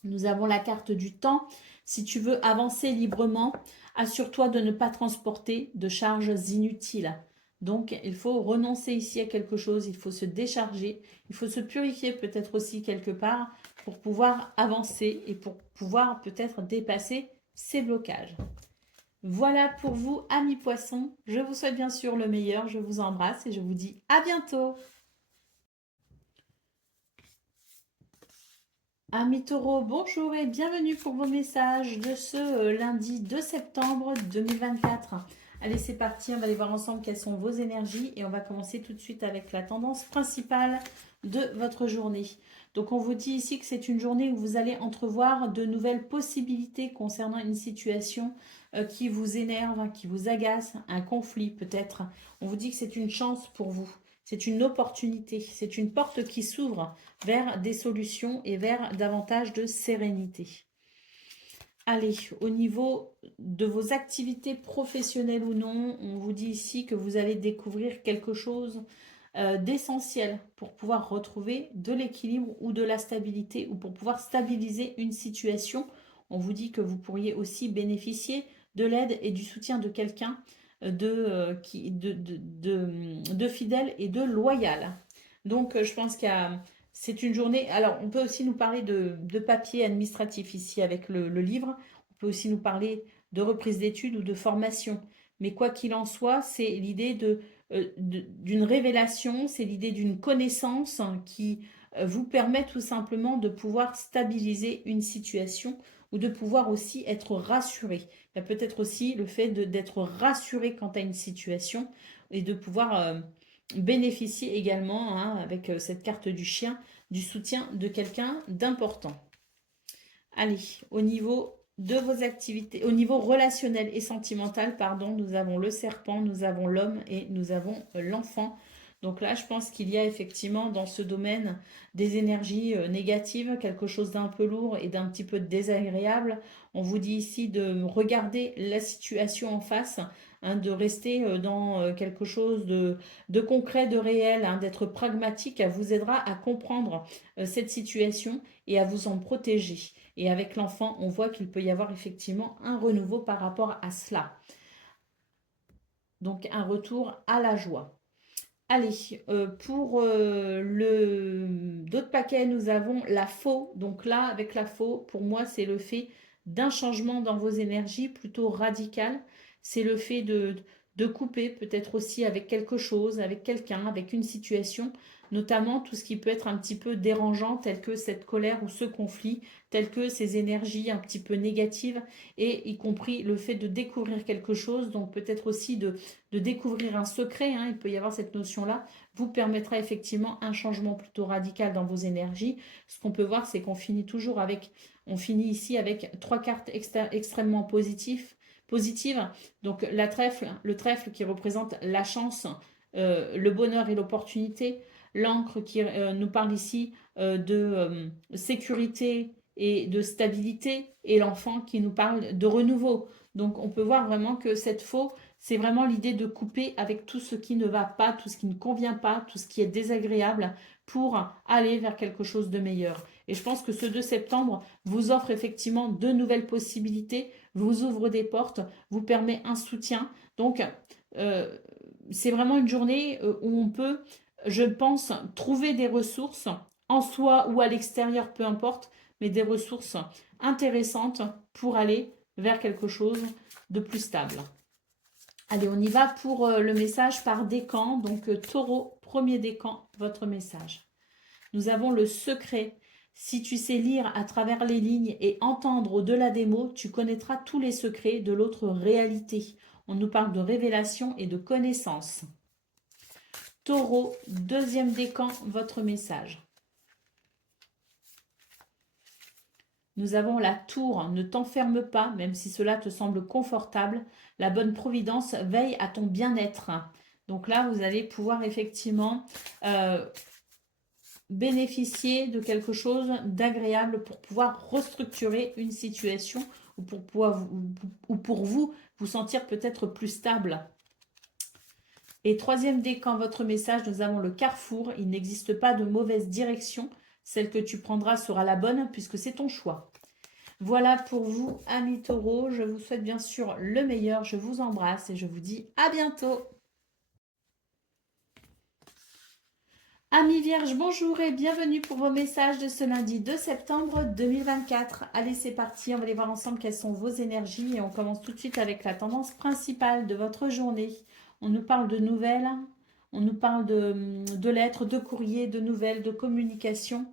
Nous avons la carte du temps. Si tu veux avancer librement, assure-toi de ne pas transporter de charges inutiles. Donc, il faut renoncer ici à quelque chose, il faut se décharger, il faut se purifier peut-être aussi quelque part pour pouvoir avancer et pour pouvoir peut-être dépasser ces blocages. Voilà pour vous, amis poissons. Je vous souhaite bien sûr le meilleur, je vous embrasse et je vous dis à bientôt. Amis taureaux, bonjour et bienvenue pour vos messages de ce lundi 2 septembre 2024. Allez, c'est parti, on va aller voir ensemble quelles sont vos énergies et on va commencer tout de suite avec la tendance principale de votre journée. Donc, on vous dit ici que c'est une journée où vous allez entrevoir de nouvelles possibilités concernant une situation qui vous énerve, qui vous agace, un conflit peut-être. On vous dit que c'est une chance pour vous. C'est une opportunité, c'est une porte qui s'ouvre vers des solutions et vers davantage de sérénité. Allez, au niveau de vos activités professionnelles ou non, on vous dit ici que vous allez découvrir quelque chose d'essentiel pour pouvoir retrouver de l'équilibre ou de la stabilité ou pour pouvoir stabiliser une situation. On vous dit que vous pourriez aussi bénéficier de l'aide et du soutien de quelqu'un de fidèle et de loyal. Donc, je pense c'est une journée. Alors, on peut aussi nous parler de papier administratif ici avec le livre. On peut aussi nous parler de reprise d'études ou de formation. Mais quoi qu'il en soit, c'est l'idée d'une révélation, c'est l'idée d'une connaissance qui vous permet tout simplement de pouvoir stabiliser une situation ou de pouvoir aussi être rassuré. Il y a peut-être aussi le fait d'être rassuré quant à une situation et de pouvoir bénéficier également, hein, avec cette carte du chien, du soutien de quelqu'un d'important. Allez, au niveau de vos activités, au niveau relationnel et sentimental, pardon, nous avons le serpent, nous avons l'homme et nous avons l'enfant. Donc là, je pense qu'il y a effectivement dans ce domaine des énergies négatives, quelque chose d'un peu lourd et d'un petit peu désagréable. On vous dit ici de regarder la situation en face, hein, de rester dans quelque chose de concret, de réel, hein, d'être pragmatique, vous aidera à comprendre cette situation et à vous en protéger. Et avec l'enfant, on voit qu'il peut y avoir effectivement un renouveau par rapport à cela. Donc un retour à la joie. Allez, pour d'autres paquets, nous avons la faux. Donc là, avec la faux, pour moi, c'est le fait d'un changement dans vos énergies plutôt radical. C'est le fait de couper peut-être aussi avec quelque chose, avec quelqu'un, avec une situation, notamment tout ce qui peut être un petit peu dérangeant, tel que cette colère ou ce conflit, tel que ces énergies un petit peu négatives, et y compris le fait de découvrir quelque chose, donc peut-être aussi de découvrir un secret, hein, il peut y avoir cette notion-là, vous permettra effectivement un changement plutôt radical dans vos énergies. Ce qu'on peut voir, c'est qu'on finit toujours avec, on finit ici avec 3 cartes extrêmement positives. Donc la trèfle, le trèfle qui représente la chance, le bonheur et l'opportunité. L'encre qui nous parle ici de sécurité et de stabilité. Et l'enfant qui nous parle de renouveau. Donc on peut voir vraiment que cette faux, c'est vraiment l'idée de couper avec tout ce qui ne va pas, tout ce qui ne convient pas, tout ce qui est désagréable pour aller vers quelque chose de meilleur. Et je pense que ce 2 septembre vous offre effectivement de nouvelles possibilités, vous ouvre des portes, vous permet un soutien. Donc, c'est vraiment une journée où on peut, je pense, trouver des ressources en soi ou à l'extérieur, peu importe, mais des ressources intéressantes pour aller vers quelque chose de plus stable. Allez, on y va pour le message par décan. Donc, taureau, premier décan, votre message. Nous avons le secret. Si tu sais lire à travers les lignes et entendre au-delà des mots, tu connaîtras tous les secrets de l'autre réalité. On nous parle de révélation et de connaissance. Taureau, deuxième décan, votre message. Nous avons la tour, ne t'enferme pas, même si cela te semble confortable. La bonne providence veille à ton bien-être. Donc là, vous allez pouvoir effectivement bénéficier de quelque chose d'agréable pour pouvoir restructurer une situation ou pour vous sentir peut-être plus stable. Et troisième décan, votre message, nous avons le carrefour. Il n'existe pas de mauvaise direction. Celle que tu prendras sera la bonne puisque c'est ton choix. Voilà pour vous, amis taureaux. Je vous souhaite bien sûr le meilleur. Je vous embrasse et je vous dis à bientôt. Amis vierges, bonjour et bienvenue pour vos messages de ce lundi 2 septembre 2024. Allez, c'est parti. On va aller voir ensemble quelles sont vos énergies et on commence tout de suite avec la tendance principale de votre journée. On nous parle de nouvelles, on nous parle de lettres, de courriers, de nouvelles, de communication.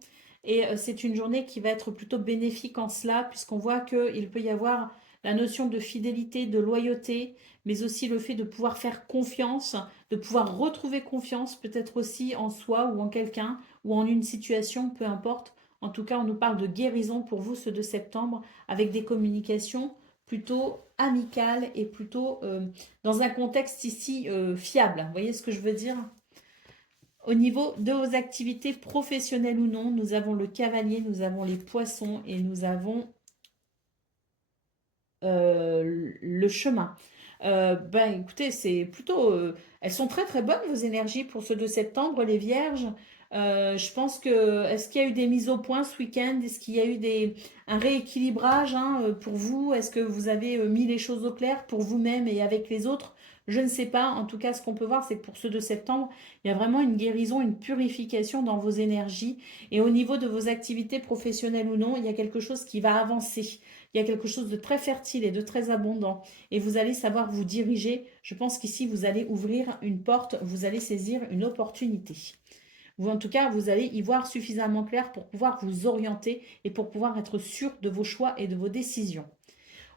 Et c'est une journée qui va être plutôt bénéfique en cela, puisqu'on voit qu'il peut y avoir la notion de fidélité, de loyauté, mais aussi le fait de pouvoir faire confiance, de pouvoir retrouver confiance peut-être aussi en soi ou en quelqu'un ou en une situation, peu importe. En tout cas, on nous parle de guérison pour vous ce 2 septembre avec des communications plutôt amicales et plutôt dans un contexte ici fiable. Vous voyez ce que je veux dire ? Au niveau de vos activités professionnelles ou non, nous avons le cavalier, nous avons les poissons et nous avons le chemin. Ben écoutez, c'est plutôt... elles sont très très bonnes vos énergies pour ce 2 septembre, les vierges. Je pense que... Est-ce qu'il y a eu des mises au point ce week-end? Est-ce qu'il y a eu un rééquilibrage pour vous? Est-ce que vous avez mis les choses au clair pour vous-même et avec les autres? Je ne sais pas. En tout cas, ce qu'on peut voir, c'est que pour ce 2 septembre, il y a vraiment une guérison, une purification dans vos énergies. Et au niveau de vos activités professionnelles ou non, il y a quelque chose qui va avancer. Il y a quelque chose de très fertile et de très abondant. Et vous allez savoir vous diriger. Je pense qu'ici, vous allez ouvrir une porte, vous allez saisir une opportunité. Ou en tout cas, vous allez y voir suffisamment clair pour pouvoir vous orienter et pour pouvoir être sûr de vos choix et de vos décisions.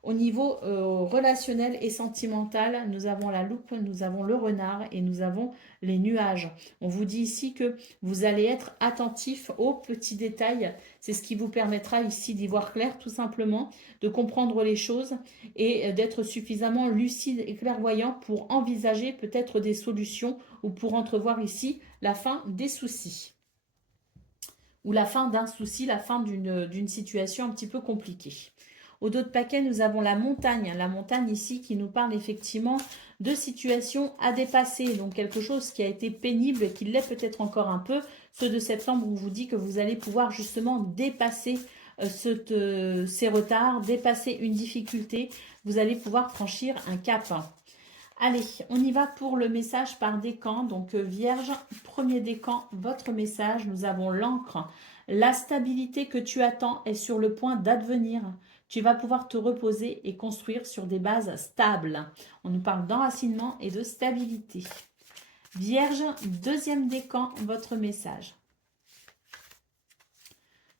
Au niveau relationnel et sentimental, nous avons la loupe, nous avons le renard et nous avons les nuages. On vous dit ici que vous allez être attentif aux petits détails. C'est ce qui vous permettra ici d'y voir clair tout simplement, de comprendre les choses et d'être suffisamment lucide et clairvoyant pour envisager peut-être des solutions ou pour entrevoir ici la fin des soucis. Ou la fin d'un souci, la fin d'une situation un petit peu compliquée. Au dos de paquet, nous avons la montagne. La montagne ici qui nous parle effectivement de situations à dépasser. Donc quelque chose qui a été pénible et qui l'est peut-être encore un peu. Ce 2 septembre, on vous dit que vous allez pouvoir justement dépasser ces retards, dépasser une difficulté. Vous allez pouvoir franchir un cap. Allez, on y va pour le message par décan. Donc, Vierge, premier décan, votre message. Nous avons l'encre. La stabilité que tu attends est sur le point d'advenir. Tu vas pouvoir te reposer et construire sur des bases stables. On nous parle d'enracinement et de stabilité. Vierge, deuxième décan, votre message.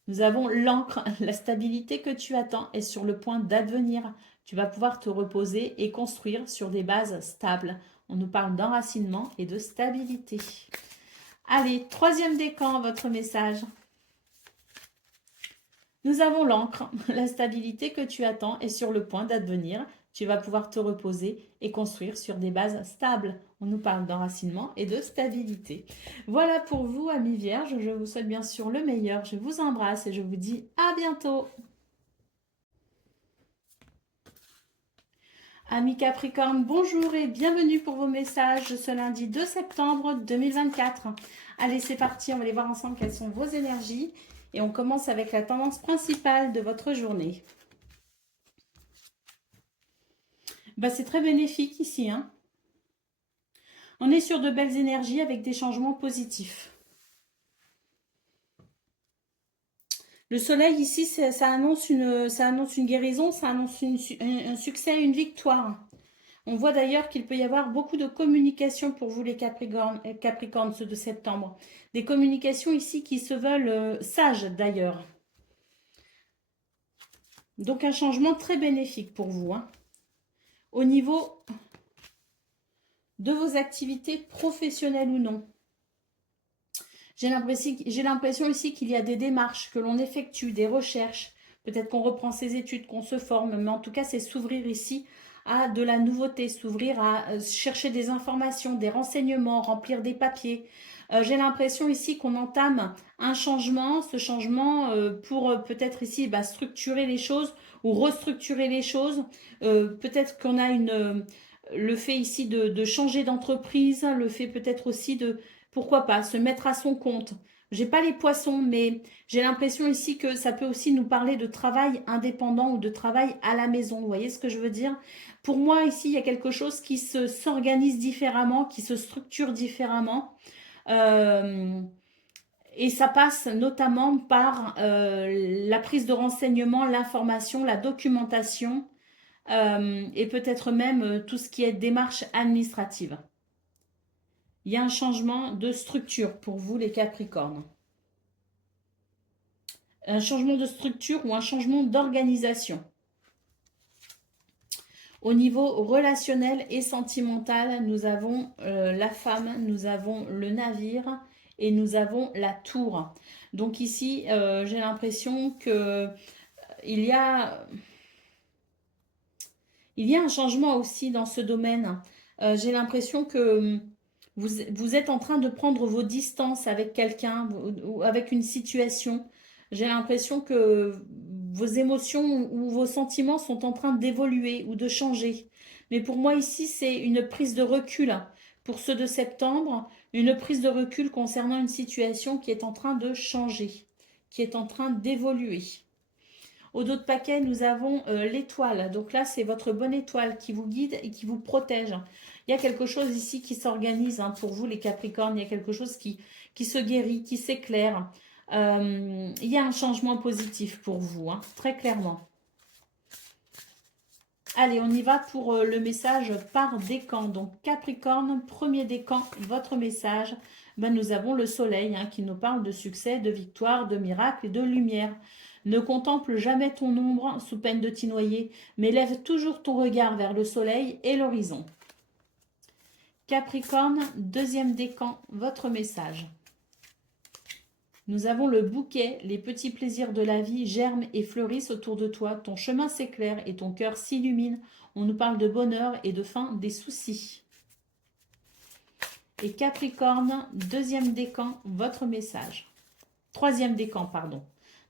Nous avons l'encre. La stabilité que tu attends est sur le point d'advenir. Tu vas pouvoir te reposer et construire sur des bases stables. On nous parle d'enracinement et de stabilité. Allez, troisième décan, votre message. Nous avons l'encre. La stabilité que tu attends est sur le point d'advenir. Tu vas pouvoir te reposer et construire sur des bases stables. On nous parle d'enracinement et de stabilité. Voilà pour vous, amis vierges. Je vous souhaite bien sûr le meilleur. Je vous embrasse et je vous dis à bientôt. Amis Capricorne, bonjour et bienvenue pour vos messages ce lundi 2 septembre 2024. Allez, c'est parti, on va aller voir ensemble quelles sont vos énergies. Et on commence avec la tendance principale de votre journée. C'est très bénéfique ici. Hein. On est sur de belles énergies avec des changements positifs. Le soleil ici, ça annonce une guérison, ça annonce un succès, une victoire. On voit d'ailleurs qu'il peut y avoir beaucoup de communication pour vous les Capricornes ce de septembre. Des communications ici qui se veulent sages d'ailleurs. Donc un changement très bénéfique pour vous. Hein. Au niveau de vos activités professionnelles ou non. J'ai l'impression ici qu'il y a des démarches que l'on effectue, des recherches. Peut-être qu'on reprend ses études, qu'on se forme. Mais en tout cas, c'est s'ouvrir ici à de la nouveauté, s'ouvrir à chercher des informations, des renseignements, remplir des papiers. J'ai l'impression ici qu'on entame un changement, ce changement pour peut-être ici structurer les choses ou restructurer les choses. Peut-être qu'on a le fait ici de changer d'entreprise, le fait peut-être aussi de, pourquoi pas, se mettre à son compte. J'ai pas les poissons, mais j'ai l'impression ici que ça peut aussi nous parler de travail indépendant ou de travail à la maison. Vous voyez ce que je veux dire? Pour moi, ici, il y a quelque chose qui s'organise différemment, qui se structure différemment. Et ça passe notamment par la prise de renseignements, l'information, la documentation et peut-être même tout ce qui est démarche administrative. Il y a un changement de structure pour vous les Capricornes. Un changement de structure ou un changement d'organisation. Au niveau relationnel et sentimental, nous avons la femme, nous avons le navire et nous avons la tour. Donc ici, j'ai l'impression que il y a un changement aussi dans ce domaine. J'ai l'impression que vous êtes en train de prendre vos distances avec quelqu'un ou avec une situation. J'ai l'impression que vos émotions ou vos sentiments sont en train d'évoluer ou de changer. Mais pour moi ici, c'est une prise de recul. Pour ceux de septembre, une prise de recul concernant une situation qui est en train de changer, qui est en train d'évoluer. Au dos de paquet, nous avons l'étoile. Donc là, c'est votre bonne étoile qui vous guide et qui vous protège. Il y a quelque chose ici qui s'organise pour vous, les Capricornes. Il y a quelque chose qui se guérit, qui s'éclaire. Il y a un changement positif pour vous, très clairement. Allez, on y va pour le message par décan. Donc Capricorne, premier décan, votre message. Nous avons le soleil qui nous parle de succès, de victoire, de miracle et de lumière. Ne contemple jamais ton ombre sous peine de t'y noyer, mais lève toujours ton regard vers le soleil et l'horizon. Capricorne, deuxième décan, votre message. Nous avons le bouquet, les petits plaisirs de la vie germent et fleurissent autour de toi. Ton chemin s'éclaire et ton cœur s'illumine. On nous parle de bonheur et de fin des soucis. Et Capricorne, deuxième décan, votre message. Troisième décan, pardon.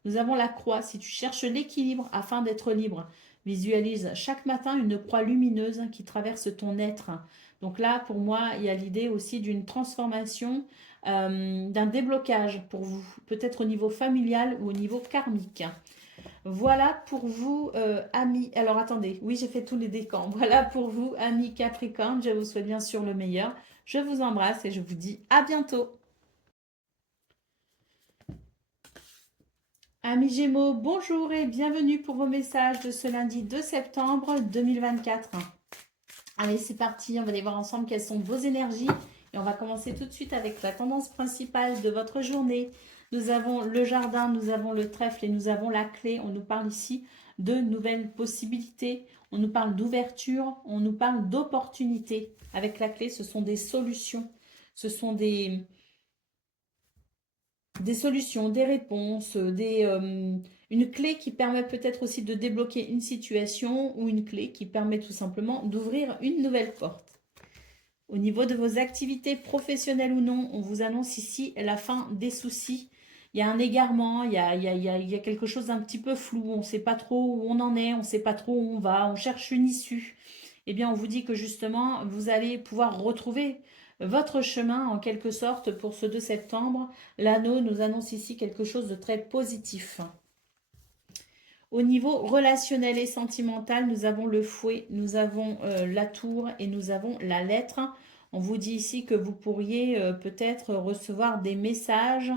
Nous avons la croix. Si tu cherches l'équilibre afin d'être libre, visualise chaque matin une croix lumineuse qui traverse ton être. Donc là, pour moi, il y a l'idée aussi d'une transformation, d'un déblocage pour vous, peut-être au niveau familial ou au niveau karmique. Voilà pour vous, amis. Alors attendez, oui, j'ai fait tous les décans. Voilà pour vous, amis Capricorne. Je vous souhaite bien sûr le meilleur. Je vous embrasse et je vous dis à bientôt. Amis Gémeaux, bonjour et bienvenue pour vos messages de ce lundi 2 septembre 2024. Allez, c'est parti, on va aller voir ensemble quelles sont vos énergies. Et on va commencer tout de suite avec la tendance principale de votre journée. Nous avons le jardin, nous avons le trèfle et nous avons la clé. On nous parle ici de nouvelles possibilités. On nous parle d'ouverture, on nous parle d'opportunités. Avec la clé, ce sont des solutions. Ce sont des solutions, des réponses, une clé qui permet peut-être aussi de débloquer une situation ou une clé qui permet tout simplement d'ouvrir une nouvelle porte. Au niveau de vos activités professionnelles ou non, on vous annonce ici la fin des soucis. Il y a un égarement, il y a quelque chose d'un petit peu flou, on ne sait pas trop où on en est, on ne sait pas trop où on va, on cherche une issue. Eh bien, on vous dit que justement, vous allez pouvoir retrouver votre chemin en quelque sorte pour ce 2 septembre. L'anneau nous annonce ici quelque chose de très positif. Au niveau relationnel et sentimental, nous avons le fouet, nous avons la tour et nous avons la lettre. On vous dit ici que vous pourriez peut-être recevoir des messages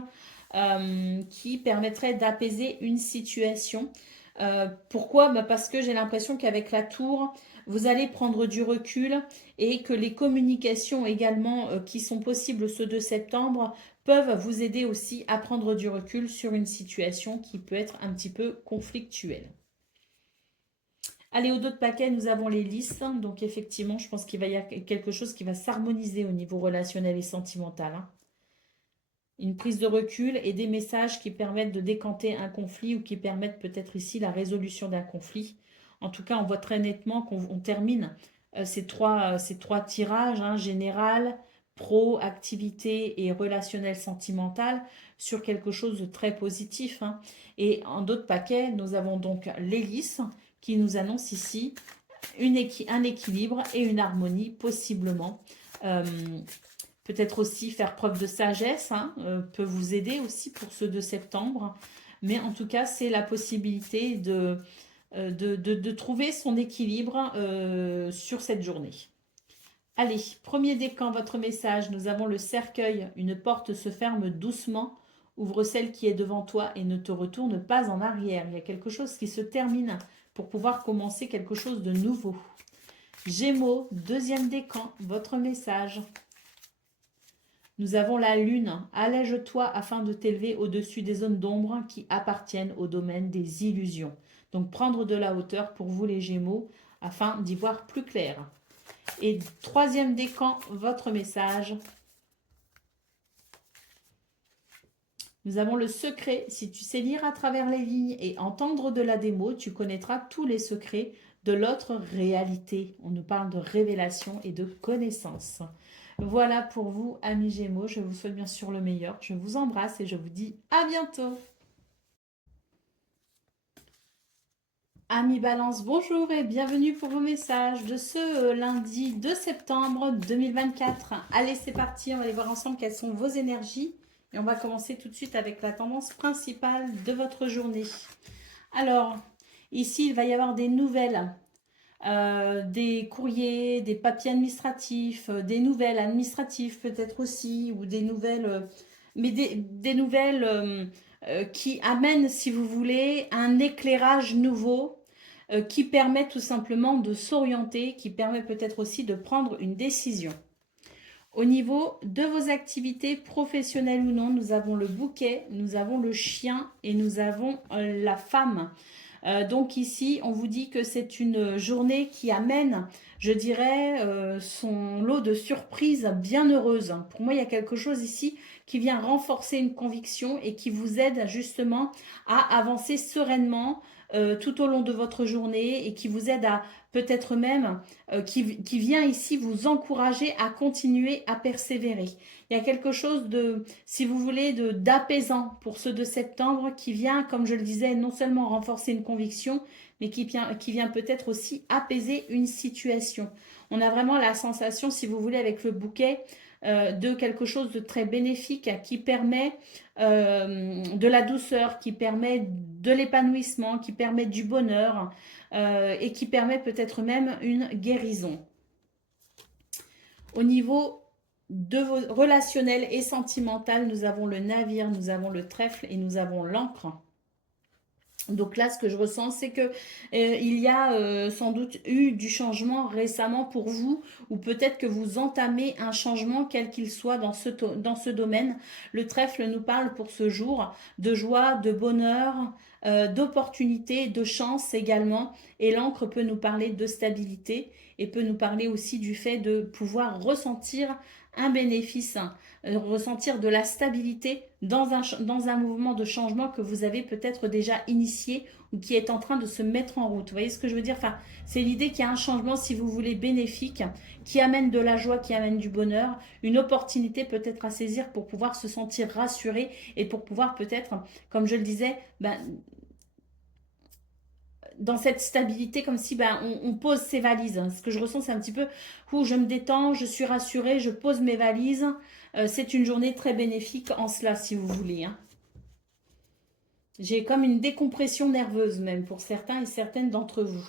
qui permettraient d'apaiser une situation. Pourquoi? Parce que j'ai l'impression qu'avec la tour, vous allez prendre du recul et que les communications également qui sont possibles ce 2 septembre peuvent vous aider aussi à prendre du recul sur une situation qui peut être un petit peu conflictuelle. Allez, au dos de paquet, nous avons les listes. Donc effectivement, je pense qu'il va y avoir quelque chose qui va s'harmoniser au niveau relationnel et sentimental. Une prise de recul et des messages qui permettent de décanter un conflit ou qui permettent peut-être ici la résolution d'un conflit. En tout cas, on voit très nettement qu'on termine ces trois tirages, général, pro, activité et relationnel sentimental, sur quelque chose de très positif. Et en d'autres paquets, nous avons donc l'hélice qui nous annonce ici un équilibre et une harmonie possiblement. Peut-être aussi faire preuve de sagesse peut vous aider aussi pour ce 2 septembre. Mais en tout cas, c'est la possibilité de trouver son équilibre sur cette journée. Allez, premier décan, votre message. Nous avons le cercueil. Une porte se ferme doucement. Ouvre celle qui est devant toi et ne te retourne pas en arrière. Il y a quelque chose qui se termine pour pouvoir commencer quelque chose de nouveau. Gémeaux, deuxième décan, votre message. Nous avons la lune. Allège-toi afin de t'élever au-dessus des zones d'ombre qui appartiennent au domaine des illusions. Donc prendre de la hauteur pour vous les Gémeaux afin d'y voir plus clair. Et troisième décan, votre message. Nous avons le secret. Si tu sais lire à travers les lignes et entendre de la démo, tu connaîtras tous les secrets de l'autre réalité. On nous parle de révélation et de connaissance. Voilà pour vous, amis Gémeaux. Je vous souhaite bien sûr le meilleur. Je vous embrasse et je vous dis à bientôt. Amis Balance, bonjour et bienvenue pour vos messages de ce lundi 2 septembre 2024. Allez, c'est parti, on va aller voir ensemble quelles sont vos énergies. Et on va commencer tout de suite avec la tendance principale de votre journée. Alors, ici, il va y avoir des nouvelles, des courriers, des papiers administratifs, des nouvelles administratives peut-être aussi, ou des nouvelles, mais des nouvelles qui amènent, si vous voulez, un éclairage nouveau qui permet tout simplement de s'orienter, qui permet peut-être aussi de prendre une décision. Au niveau de vos activités professionnelles ou non, nous avons le bouquet, nous avons le chien et nous avons la femme. Donc ici, on vous dit que c'est une journée qui amène, je dirais, son lot de surprises bien heureuses. Pour moi, il y a quelque chose ici qui vient renforcer une conviction et qui vous aide justement à avancer sereinement tout au long de votre journée et qui vous aide à peut-être même, qui vient ici vous encourager à continuer à persévérer. Il y a quelque chose de, si vous voulez, d'apaisant pour ce 2 septembre qui vient, comme je le disais, non seulement renforcer une conviction, mais qui vient peut-être aussi apaiser une situation. On a vraiment la sensation, si vous voulez, avec le bouquet, de quelque chose de très bénéfique qui permet de la douceur, qui permet de l'épanouissement, qui permet du bonheur et qui permet peut-être même une guérison. Au niveau de vos relationnels et sentimental, nous avons le navire, nous avons le trèfle et nous avons l'ancre. Donc là, ce que je ressens, c'est que il y a sans doute eu du changement récemment pour vous, ou peut-être que vous entamez un changement quel qu'il soit dans ce domaine. Le trèfle nous parle pour ce jour de joie, de bonheur, d'opportunités, de chance également. Et l'encre peut nous parler de stabilité et peut nous parler aussi du fait de pouvoir ressentir un bénéfice, ressentir de la stabilité dans un mouvement de changement que vous avez peut-être déjà initié ou qui est en train de se mettre en route. Vous voyez ce que je veux dire? Enfin, c'est l'idée qu'il y a un changement, si vous voulez, bénéfique, qui amène de la joie, qui amène du bonheur, une opportunité peut-être à saisir pour pouvoir se sentir rassuré et pour pouvoir peut-être, comme je le disais, dans cette stabilité, comme si on pose ses valises. Ce que je ressens, c'est un petit peu où je me détends, je suis rassurée, je pose mes valises. C'est une journée très bénéfique en cela, si vous voulez. Hein. J'ai comme une décompression nerveuse même pour certains et certaines d'entre vous.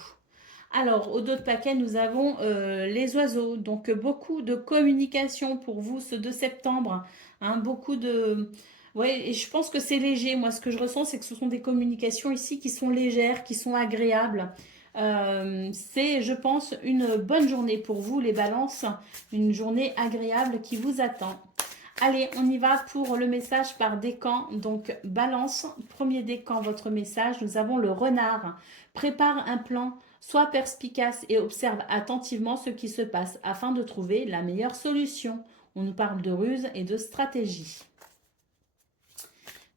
Alors, au dos de paquet, nous avons les oiseaux. Donc, beaucoup de communication pour vous ce 2 septembre. Hein, beaucoup de... Ouais, et je pense que c'est léger. Moi, ce que je ressens, c'est que ce sont des communications ici qui sont légères, qui sont agréables. C'est, je pense, une bonne journée pour vous, les balances. Une journée agréable qui vous attend. Allez, on y va pour le message par décan. Donc, balance, premier décan, votre message. Nous avons le renard. Prépare un plan, sois perspicace et observe attentivement ce qui se passe afin de trouver la meilleure solution. On nous parle de ruse et de stratégie.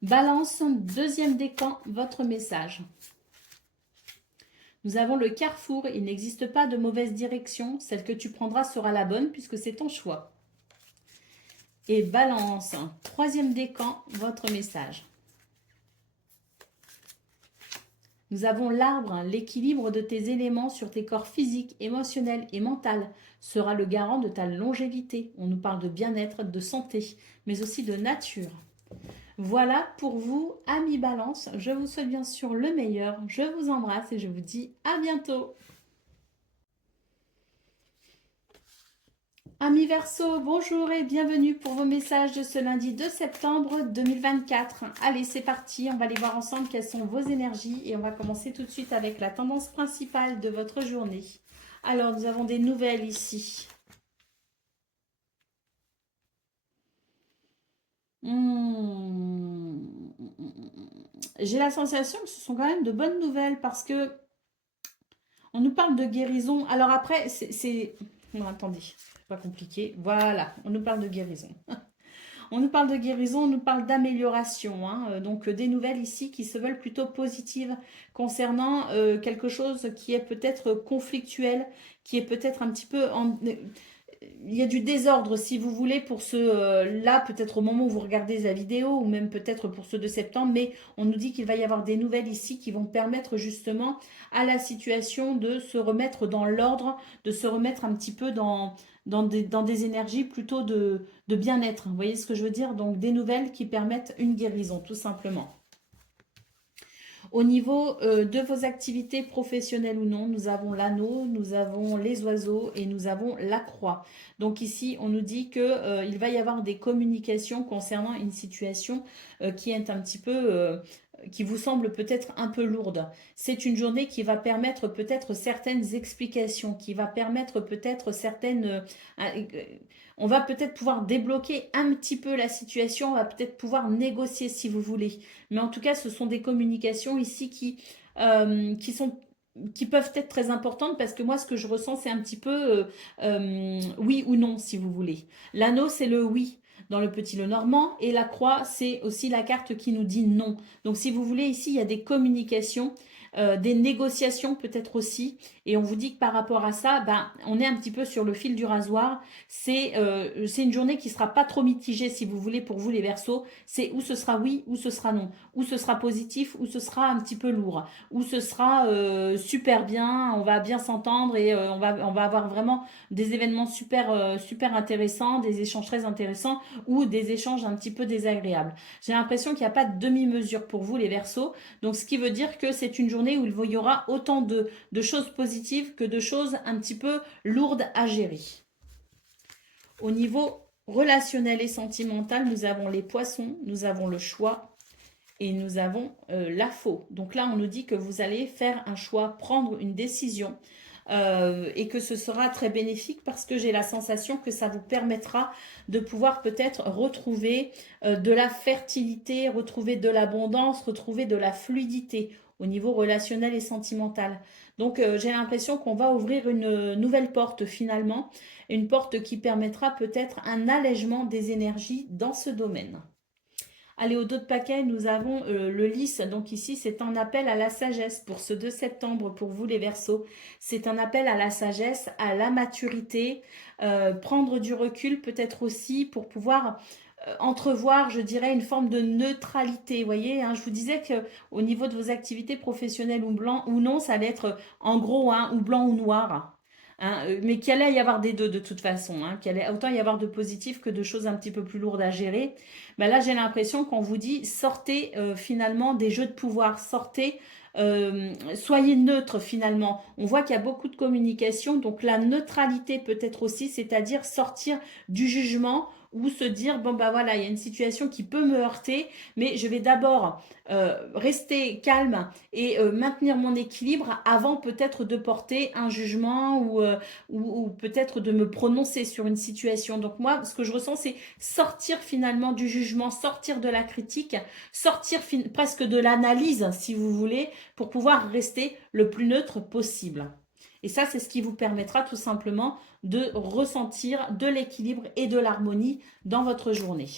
Balance, deuxième décan, votre message. Nous avons le carrefour. Il n'existe pas de mauvaise direction. Celle que tu prendras sera la bonne puisque c'est ton choix. Et balance, troisième décan, votre message. Nous avons l'arbre, l'équilibre de tes éléments sur tes corps physiques, émotionnels et mental sera le garant de ta longévité. On nous parle de bien-être, de santé, mais aussi de nature. Voilà pour vous, amis Balance. Je vous souhaite bien sûr le meilleur. Je vous embrasse et je vous dis à bientôt. Amis Verseau, bonjour et bienvenue pour vos messages de ce lundi 2 septembre 2024. Allez, c'est parti, on va aller voir ensemble quelles sont vos énergies et on va commencer tout de suite avec la tendance principale de votre journée. Alors, nous avons des nouvelles ici. J'ai la sensation que ce sont quand même de bonnes nouvelles parce que on nous parle de guérison. Alors après, c'est... Non, attendez, c'est pas compliqué. Voilà, on nous parle de guérison. On nous parle de guérison, on nous parle d'amélioration. Hein. Donc des nouvelles ici qui se veulent plutôt positives concernant quelque chose qui est peut-être conflictuel, qui est peut-être un petit peu... Il y a du désordre, si vous voulez, pour là, peut-être au moment où vous regardez la vidéo, ou même peut-être pour ceux de septembre, mais on nous dit qu'il va y avoir des nouvelles ici qui vont permettre justement à la situation de se remettre dans l'ordre, de se remettre un petit peu dans des énergies plutôt de bien-être. Vous voyez ce que je veux dire? Donc des nouvelles qui permettent une guérison, tout simplement. Au niveau de vos activités professionnelles ou non, nous avons l'anneau, nous avons les oiseaux et nous avons la croix. Donc ici, on nous dit qu'il va y avoir des communications concernant une situation qui est un petit peu... qui vous semble peut-être un peu lourde. C'est une journée qui va permettre peut-être certaines explications, qui va permettre peut-être certaines... on va peut-être pouvoir débloquer un petit peu la situation, on va peut-être pouvoir négocier si vous voulez. Mais en tout cas, ce sont des communications ici qui peuvent être très importantes parce que moi, ce que je ressens, c'est un petit peu oui ou non, si vous voulez. L'anneau, c'est le oui dans le petit le normand et la croix, c'est aussi la carte qui nous dit non. Donc, si vous voulez, ici, il y a des communications des négociations peut-être aussi. Et on vous dit que par rapport à ça, ben, on est un petit peu sur le fil du rasoir. C'est une journée qui sera pas trop mitigée, si vous voulez, pour vous les Verseaux. C'est où ce sera oui, ou ce sera non. Où ce sera positif, ou ce sera un petit peu lourd. Où ce sera super bien, on va bien s'entendre et on va avoir vraiment des événements super intéressants, des échanges très intéressants ou des échanges un petit peu désagréables. J'ai l'impression qu'il n'y a pas de demi-mesure pour vous les Verseaux. Donc ce qui veut dire que c'est une journée où il y aura autant de choses positives que de choses un petit peu lourdes à gérer. Au niveau relationnel et sentimental, nous avons les poissons, nous avons le choix et nous avons la faux. Donc là, on nous dit que vous allez faire un choix, prendre une décision et que ce sera très bénéfique parce que j'ai la sensation que ça vous permettra de pouvoir peut-être retrouver de la fertilité, retrouver de l'abondance, retrouver de la fluidité au niveau relationnel et sentimental. Donc j'ai l'impression qu'on va ouvrir une nouvelle porte finalement, une porte qui permettra peut-être un allègement des énergies dans ce domaine. Allez, au dos de paquet, nous avons le lys. Donc ici, c'est un appel à la sagesse pour ce 2 septembre, pour vous les Verseaux. C'est un appel à la sagesse, à la maturité, prendre du recul peut-être aussi pour pouvoir entrevoir, je dirais, une forme de neutralité. Vous voyez, hein, je vous disais qu'au niveau de vos activités professionnelles ou, blanc, ou non, ça allait être en gros, hein, ou blanc ou noir. Hein, mais qu'il allait y avoir des deux de toute façon, hein, qu'il allait autant y avoir de positifs que de choses un petit peu plus lourdes à gérer. Ben là, j'ai l'impression qu'on vous dit sortez finalement des jeux de pouvoir, sortez, soyez neutre finalement. On voit qu'il y a beaucoup de communication, donc la neutralité peut-être aussi, c'est-à-dire sortir du jugement ou se dire bon bah voilà, il y a une situation qui peut me heurter, mais je vais d'abord rester calme et maintenir mon équilibre avant peut-être de porter un jugement ou peut-être de me prononcer sur une situation. Donc moi, ce que je ressens, c'est sortir finalement du jugement, sortir de la critique, sortir presque de l'analyse, si vous voulez, pour pouvoir rester le plus neutre possible. Et ça, c'est ce qui vous permettra tout simplement de ressentir de l'équilibre et de l'harmonie dans votre journée.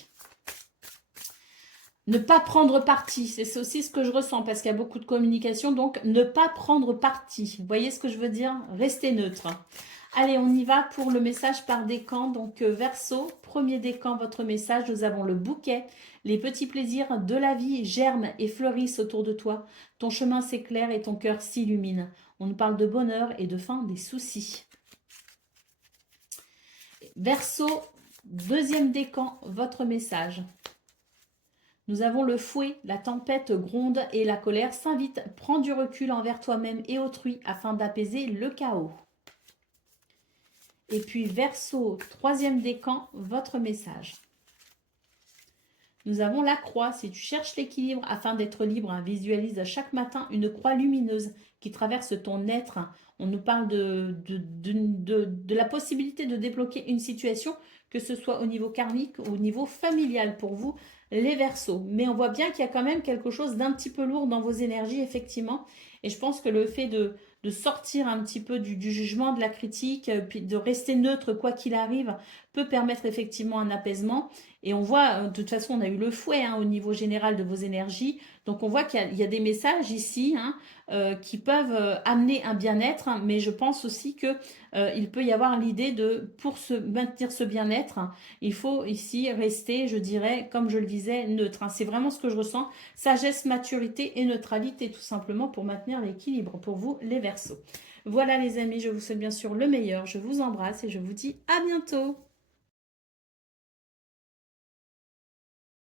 Ne pas prendre parti, c'est aussi ce que je ressens parce qu'il y a beaucoup de communication, donc ne pas prendre parti. Vous voyez ce que je veux dire? Restez neutre. Allez, on y va pour le message par décan. Donc Verseau, premier décan, votre message, nous avons le bouquet. Les petits plaisirs de la vie germent et fleurissent autour de toi. Ton chemin s'éclaire et ton cœur s'illumine. On nous parle de bonheur et de fin des soucis. Verseau, deuxième décan, votre message. Nous avons le fouet, la tempête gronde et la colère s'invite. Prends du recul envers toi-même et autrui afin d'apaiser le chaos. Et puis Verseau, troisième décan, votre message. Nous avons la croix. Si tu cherches l'équilibre afin d'être libre, visualise chaque matin une croix lumineuse qui traverse ton être. On nous parle de la possibilité de débloquer une situation, que ce soit au niveau karmique ou au niveau familial pour vous, les Verseaux. Mais on voit bien qu'il y a quand même quelque chose d'un petit peu lourd dans vos énergies, effectivement. Et je pense que le fait de sortir un petit peu du jugement, de la critique, puis de rester neutre quoi qu'il arrive, peut permettre effectivement un apaisement. Et on voit, de toute façon, on a eu le fouet hein, au niveau général de vos énergies. Donc on voit qu'il y a des messages ici hein, qui peuvent amener un bien-être. Mais je pense aussi qu'il peut y avoir l'idée de, pour maintenir ce bien-être, il faut ici rester, je dirais, comme je le disais, neutre. Hein. C'est vraiment ce que je ressens. Sagesse, maturité et neutralité, tout simplement, pour maintenir l'équilibre pour vous, les Verseaux. Voilà les amis, je vous souhaite bien sûr le meilleur. Je vous embrasse et je vous dis à bientôt.